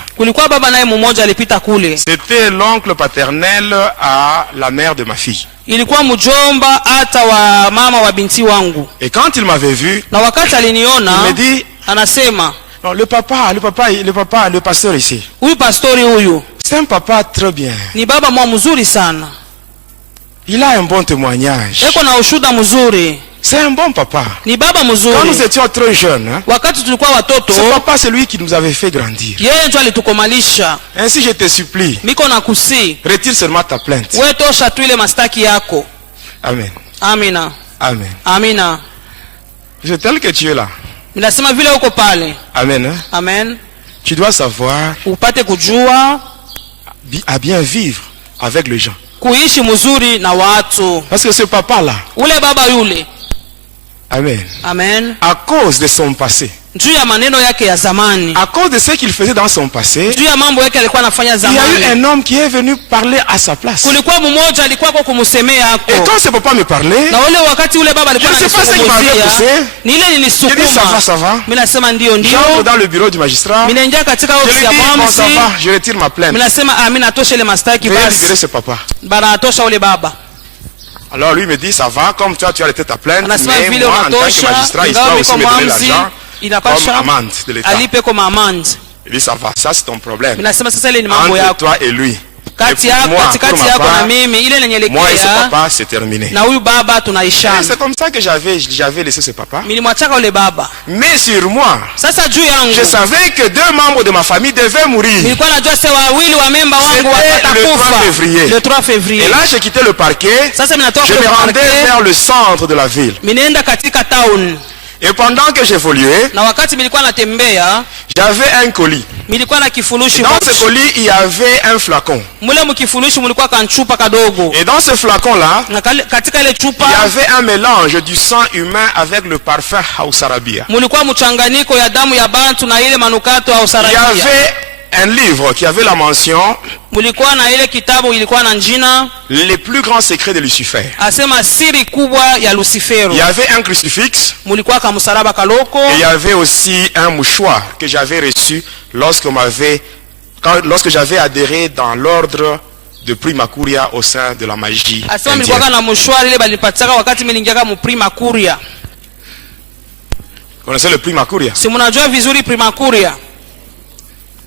C'était l'oncle paternel à la mère de ma fille. Et quand il m'avait vu, il me dit, non, le pasteur ici, c'est un papa très bien. Il a un bon témoignage. C'est un bon papa. Quand nous étions très jeunes, ce papa c'est lui qui nous avait fait grandir. Ainsi je te supplie, retire seulement ta plainte. Amen. Amina. Amen. Amina. C'est tel que tu es là. Amen. Amen. Tu dois savoir à bien vivre avec les gens. Parce que ce papa là, Amen. Amen. À cause de son passé, À cause de ce qu'il faisait dans son passé, il y a eu un homme qui est venu parler à sa place. Et quand ce papa me parlait, je ne sais pas ce qu'il m'avait poussé. Je dis ça va. J'entre dans le bureau du magistrat. Je lui dis bon ça va, je retire ma plainte. Veuillez libérer ce papa. Alors lui me dit ça va, comme toi tu as été ta plainte, mais moi en tant que magistrat il doit aussi me donner l'argent comme amende de l'État. Il dit ça va, ça c'est ton problème entre toi et lui. Moi et ce papa c'est terminé. C'est comme ça que j'avais laissé ce papa. Mais sur moi, je savais que 2 membres de ma famille devaient mourir. C'était le 3 février. Et là j'ai quitté le parquet. Je me rendais vers le centre de la ville. Et pendant que j'évoluais, j'avais un colis. Et dans ce colis, il y avait un flacon. Et dans ce flacon-là, il y avait un mélange du sang humain avec le parfum Hausarabia. Il y avait un livre qui avait la mention les plus grands secrets de Lucifer. Il y avait un crucifix. Et il y avait aussi un mouchoir que j'avais reçu lorsque j'avais adhéré dans l'ordre de Prima Curia au sein de la magie indienne. Vous connaissez le Prima Curia?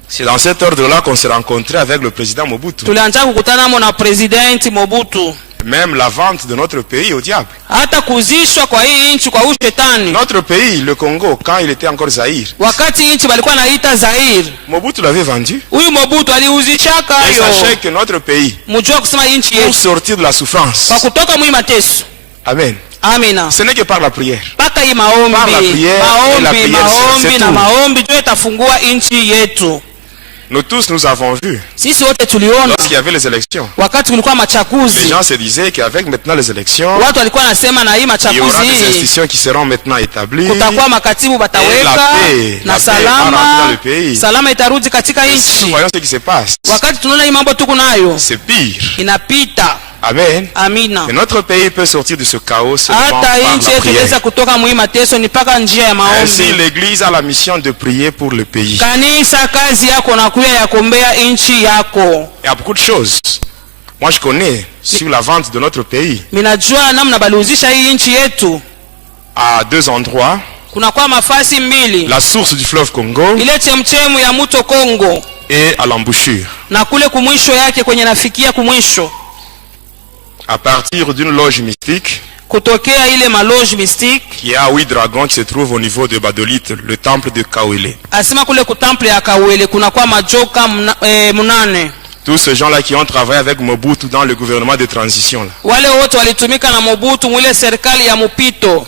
C'est dans cet ordre-là qu'on s'est rencontré avec le président Mobutu. Même la vente de notre pays au diable. Notre pays, le Congo, quand il était encore Zaïre, Mobutu l'avait vendu. Et sachez que notre pays, pour sortir de la souffrance, amen. Ce n'est que par la prière. Par la prière et la prière, c'est tout. Nous tous, nous avons vu. Lorsqu'il y avait les élections, les gens se disaient qu'avec maintenant les élections, il y aura des institutions qui seront maintenant établies. Et la paix va rentrer dans le pays. Et si nous voyons ce qui se passe, c'est pire. Amen. Et notre pays peut sortir de ce chaos seulement par la prière. Ainsi, l'Église a la mission de prier pour le pays. Il y a beaucoup de choses. Moi, je connais sur la vente de notre pays. À 2 endroits. La source du fleuve Congo et à l'embouchure. À partir d'une loge mystique qui a 8 dragons qui se trouve au niveau de Badolite, le temple de Kawele. Tous ces gens-là qui ont travaillé avec Mobutu dans le gouvernement de transition.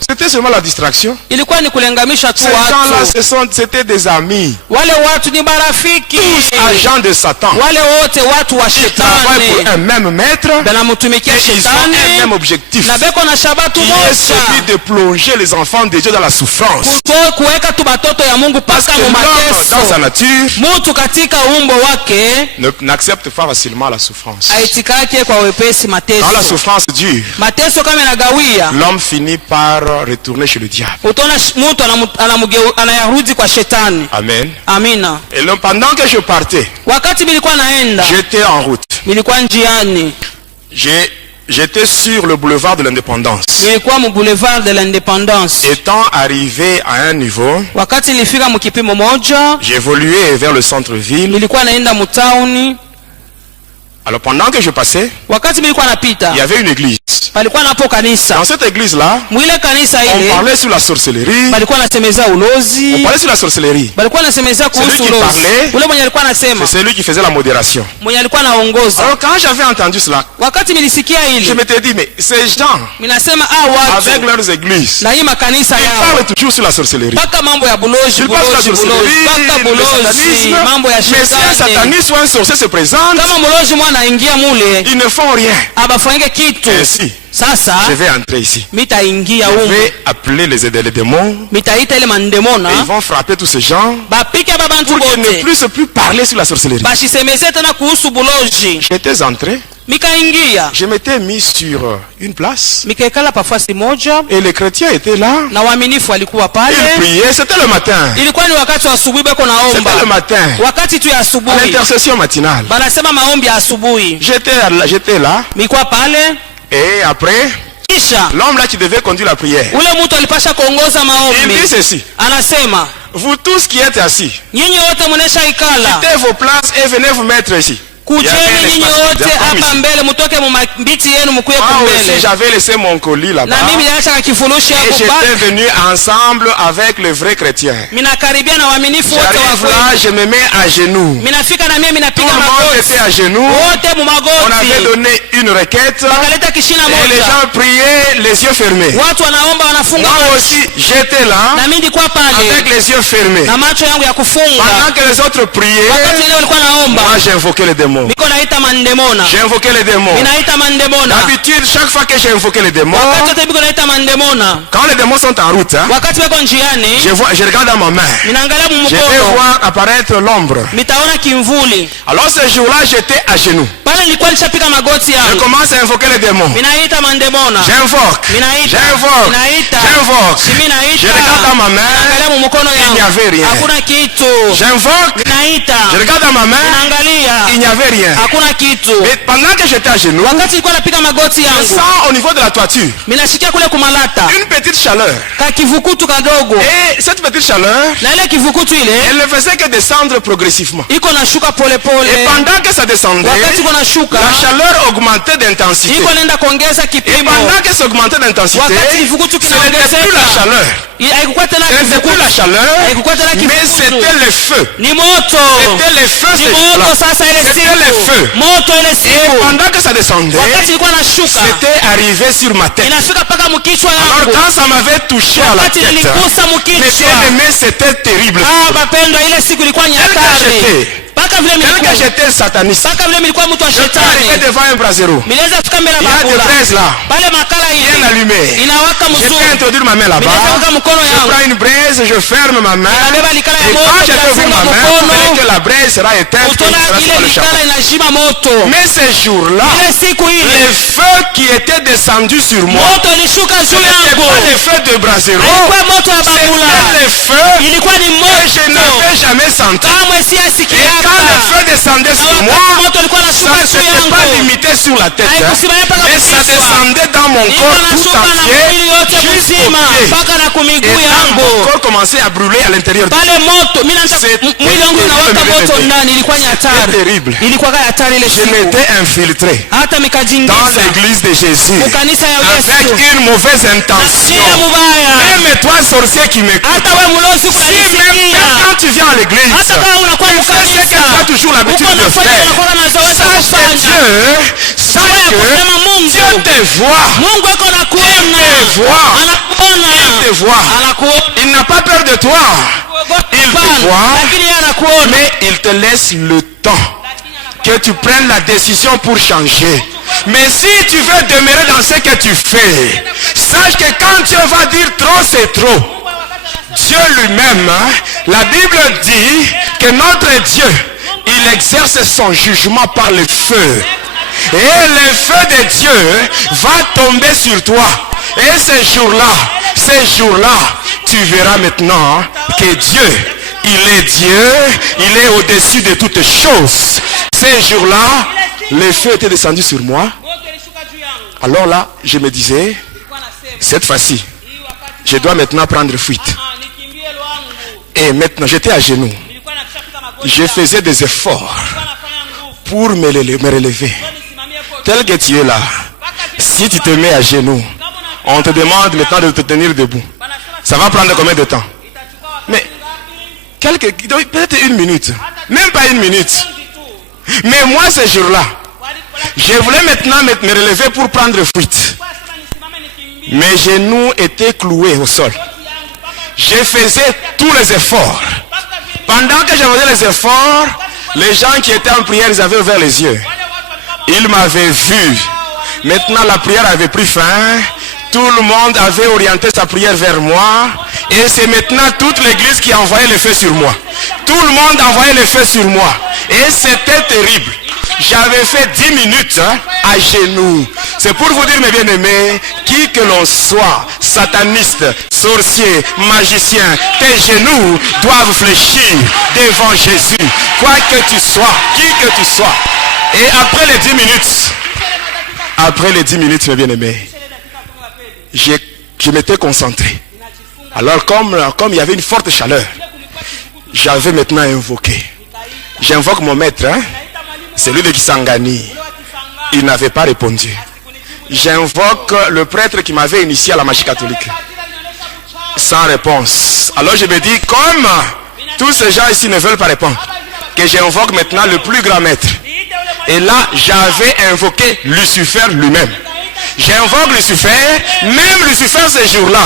C'était seulement la distraction. Ces gens-là, c'était des amis. Tous agents de Satan. Ils travaillent pour un même maître. Et ils ont un même objectif. Qui est celui de plonger les enfants de Dieu dans la souffrance. Parce que l'homme, dans sa nature, n'accepte pas facilement la souffrance. Quand la souffrance dure, l'homme finit par retourner chez le diable. Amen. Et pendant que je partais, j'étais en route. J'étais sur le boulevard de l'Indépendance. Étant arrivé à un niveau, j'évoluais vers le centre-ville. Alors pendant que je passais, il y avait une église. Dans cette église-là, on parlait sur la sorcellerie. On parlait sur la sorcellerie. Celui qui parlait, c'est celui qui faisait la modération. Alors quand j'avais entendu cela, je m'étais dit, mais ces gens, avec leurs églises, ils parlent toujours sur la sorcellerie. Ils parlent sur la sorcellerie, le satanisme. Mais si un sataniste ou un sorcier se présente, ils ne font rien. Ainsi, Je vais entrer ici. Je vais appeler les démons. Et ils vont frapper tous ces gens pour qu'ils ne puissent plus parler sur la sorcellerie. J'étais entré. Je m'étais mis sur une place. Et les chrétiens étaient là. Ils priaient. C'était le matin. C'était le matin. L'intercession matinale. J'étais là. Et après, l'homme là qui devait conduire la prière, il dit ceci: vous tous qui êtes assis, quittez vos places et venez vous mettre ici. J'avais laissé mon colis là-bas et j'étais venu ensemble avec les vrais chrétiens. J'arrive là, je me mets à genoux. Tout le monde était à genoux. On avait donné une requête et les gens priaient les yeux fermés. Moi aussi j'étais là avec les yeux fermés. Pendant que les autres priaient, moi j'ai invoqué les démons. J'ai invoqué les démons. D'habitude, chaque fois que j'ai invoqué les démons, quand les démons sont en route, je regarde dans ma main. Je vais voir apparaître l'ombre. Alors ce jour-là, j'étais à genoux. Je commence à invoquer les démons. J'invoque. Je regarde dans ma main. Il n'y avait rien. J'invoque. Je regarde dans ma main. Il n'y avait rien. Mais pendant que j'étais à genoux, je sens au niveau de la toiture une petite chaleur. Et cette petite chaleur, elle ne faisait que descendre progressivement. Et pendant que ça descendait, la chaleur augmentait d'intensité. Et pendant que ça augmentait d'intensité, ce n'était plus la chaleur. C'était plus la chaleur, mais c'était le feu. C'était le feu, c'était le feu. Et pendant que ça descendait, c'était arrivé sur ma tête. Alors quand ça m'avait touché à la tête, mes bien-aimés, c'était terrible. Tel que j'étais sataniste, je suis arrivé devant un brasero. Il y a des braises là, bien allumées. Je vais introduire ma main là-bas. Je prends une braise, je ferme ma main. Et quand je ferme ma main, vous verrez que la braise sera éteinte. Mais ce jour-là, le feu qui était descendu sur moi, ce n'était pas le feu de brasero, c'était le feu que je n'avais jamais senti. Et quand le feu descendait sur moi, ça ne s'était pas limité sur la tête, mais ça descendait dans mon corps tout entier jusqu'au pied. Et là, mon corps commençait à brûler à l'intérieur. C'était terrible. Je m'étais infiltré dans l'église de Jésus avec une mauvaise intention. Même toi, sorcier qui m'écoute, si même quand tu viens à l'église, tu fais ce que tu as toujours l'habitude de faire, sache que Dieu te voit. Il te voit. Il n'a pas peur de toi. Il te voit, mais il te laisse le temps que tu prennes la décision pour changer. Mais si tu veux demeurer dans ce que tu fais, sache que quand Dieu va dire trop, c'est trop. Dieu lui-même, la Bible dit que notre Dieu, il exerce son jugement par le feu. Et le feu de Dieu va tomber sur toi. Et ce jour-là, tu verras maintenant que Dieu, il est Dieu, il est au-dessus de toutes choses. Ce jour-là, le feu était descendu sur moi. Alors là, je me disais, cette fois-ci, je dois maintenant prendre fuite. Et maintenant, j'étais à genoux. Je faisais des efforts pour me relever. Tel que tu es là, si tu te mets à genoux, on te demande maintenant de te tenir debout. Ça va prendre combien de temps? Mais, peut-être une minute. Même pas une minute. Mais moi, ce jour-là, je voulais maintenant me relever pour prendre fuite. Mes genoux étaient cloués au sol. Je faisais tous les efforts. Pendant que je faisais les efforts, les gens qui étaient en prière, ils avaient ouvert les yeux. Ils m'avaient vu. Maintenant, la prière avait pris fin. Tout le monde avait orienté sa prière vers moi. Et c'est maintenant toute l'église qui envoyait le feu sur moi. Tout le monde envoyait le feu sur moi. Et c'était terrible. J'avais fait 10 minutes à genoux. C'est pour vous dire, mes bien-aimés, qui que l'on soit, sataniste, sorcier, magicien, tes genoux doivent fléchir devant Jésus. Quoi que tu sois, qui que tu sois. Et après les 10 minutes, mes bien-aimés, je m'étais concentré. Alors comme il y avait une forte chaleur, j'avais maintenant invoqué. J'invoque mon maître, celui de Kisangani. Il n'avait pas répondu. J'invoque le prêtre qui m'avait initié à la magie catholique. Sans réponse. Alors je me dis, comme tous ces gens ici ne veulent pas répondre, que j'invoque maintenant le plus grand maître. Et là, j'avais invoqué Lucifer lui-même. J'invoque Lucifer, même Lucifer ce jour-là,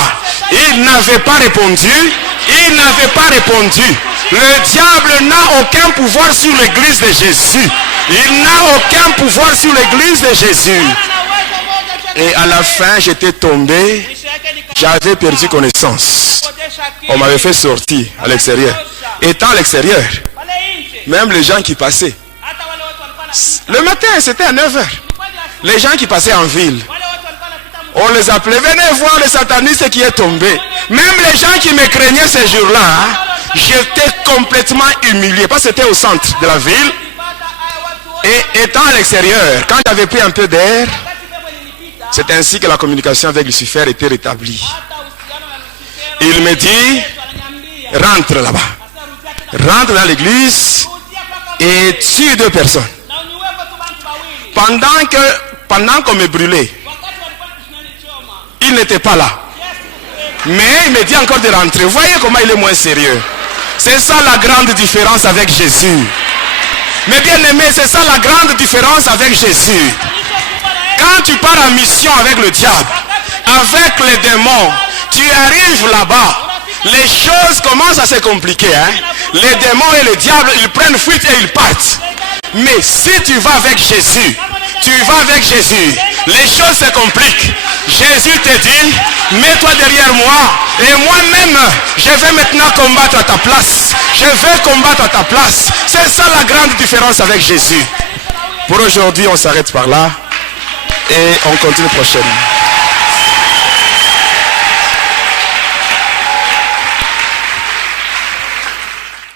il n'avait pas répondu. Il n'avait pas répondu. Le diable n'a aucun pouvoir sur l'église de Jésus. Il n'a aucun pouvoir sur l'église de Jésus. Et à la fin, j'étais tombé. J'avais perdu connaissance. On m'avait fait sortir à l'extérieur. Étant à l'extérieur, même les gens qui passaient. Le matin, c'était à 9h. Les gens qui passaient en ville, on les appelait, venez voir le sataniste qui est tombé. Même les gens qui me craignaient ces jours-là, j'étais complètement humilié. Parce que c'était au centre de la ville. Et étant à l'extérieur, quand j'avais pris un peu d'air, c'est ainsi que la communication avec Lucifer était rétablie. Il me dit, rentre là-bas. Rentre dans l'église et tue 2 personnes. Pendant qu'on me brûlait, il n'était pas là. Mais il me dit encore de rentrer. Vous voyez comment il est moins sérieux. C'est ça la grande différence avec Jésus. Mais bien aimé, c'est ça la grande différence avec Jésus. Quand tu pars en mission avec le diable, avec les démons, tu arrives là-bas, les choses commencent à se compliquer. Les démons et le diable, ils prennent fuite et ils partent. Mais si tu vas avec Jésus, les choses se compliquent. Jésus te dit, mets-toi derrière moi et moi-même, je vais maintenant combattre à ta place. Je vais combattre à ta place. C'est ça la grande différence avec Jésus. Pour aujourd'hui, on s'arrête par là et on continue prochainement.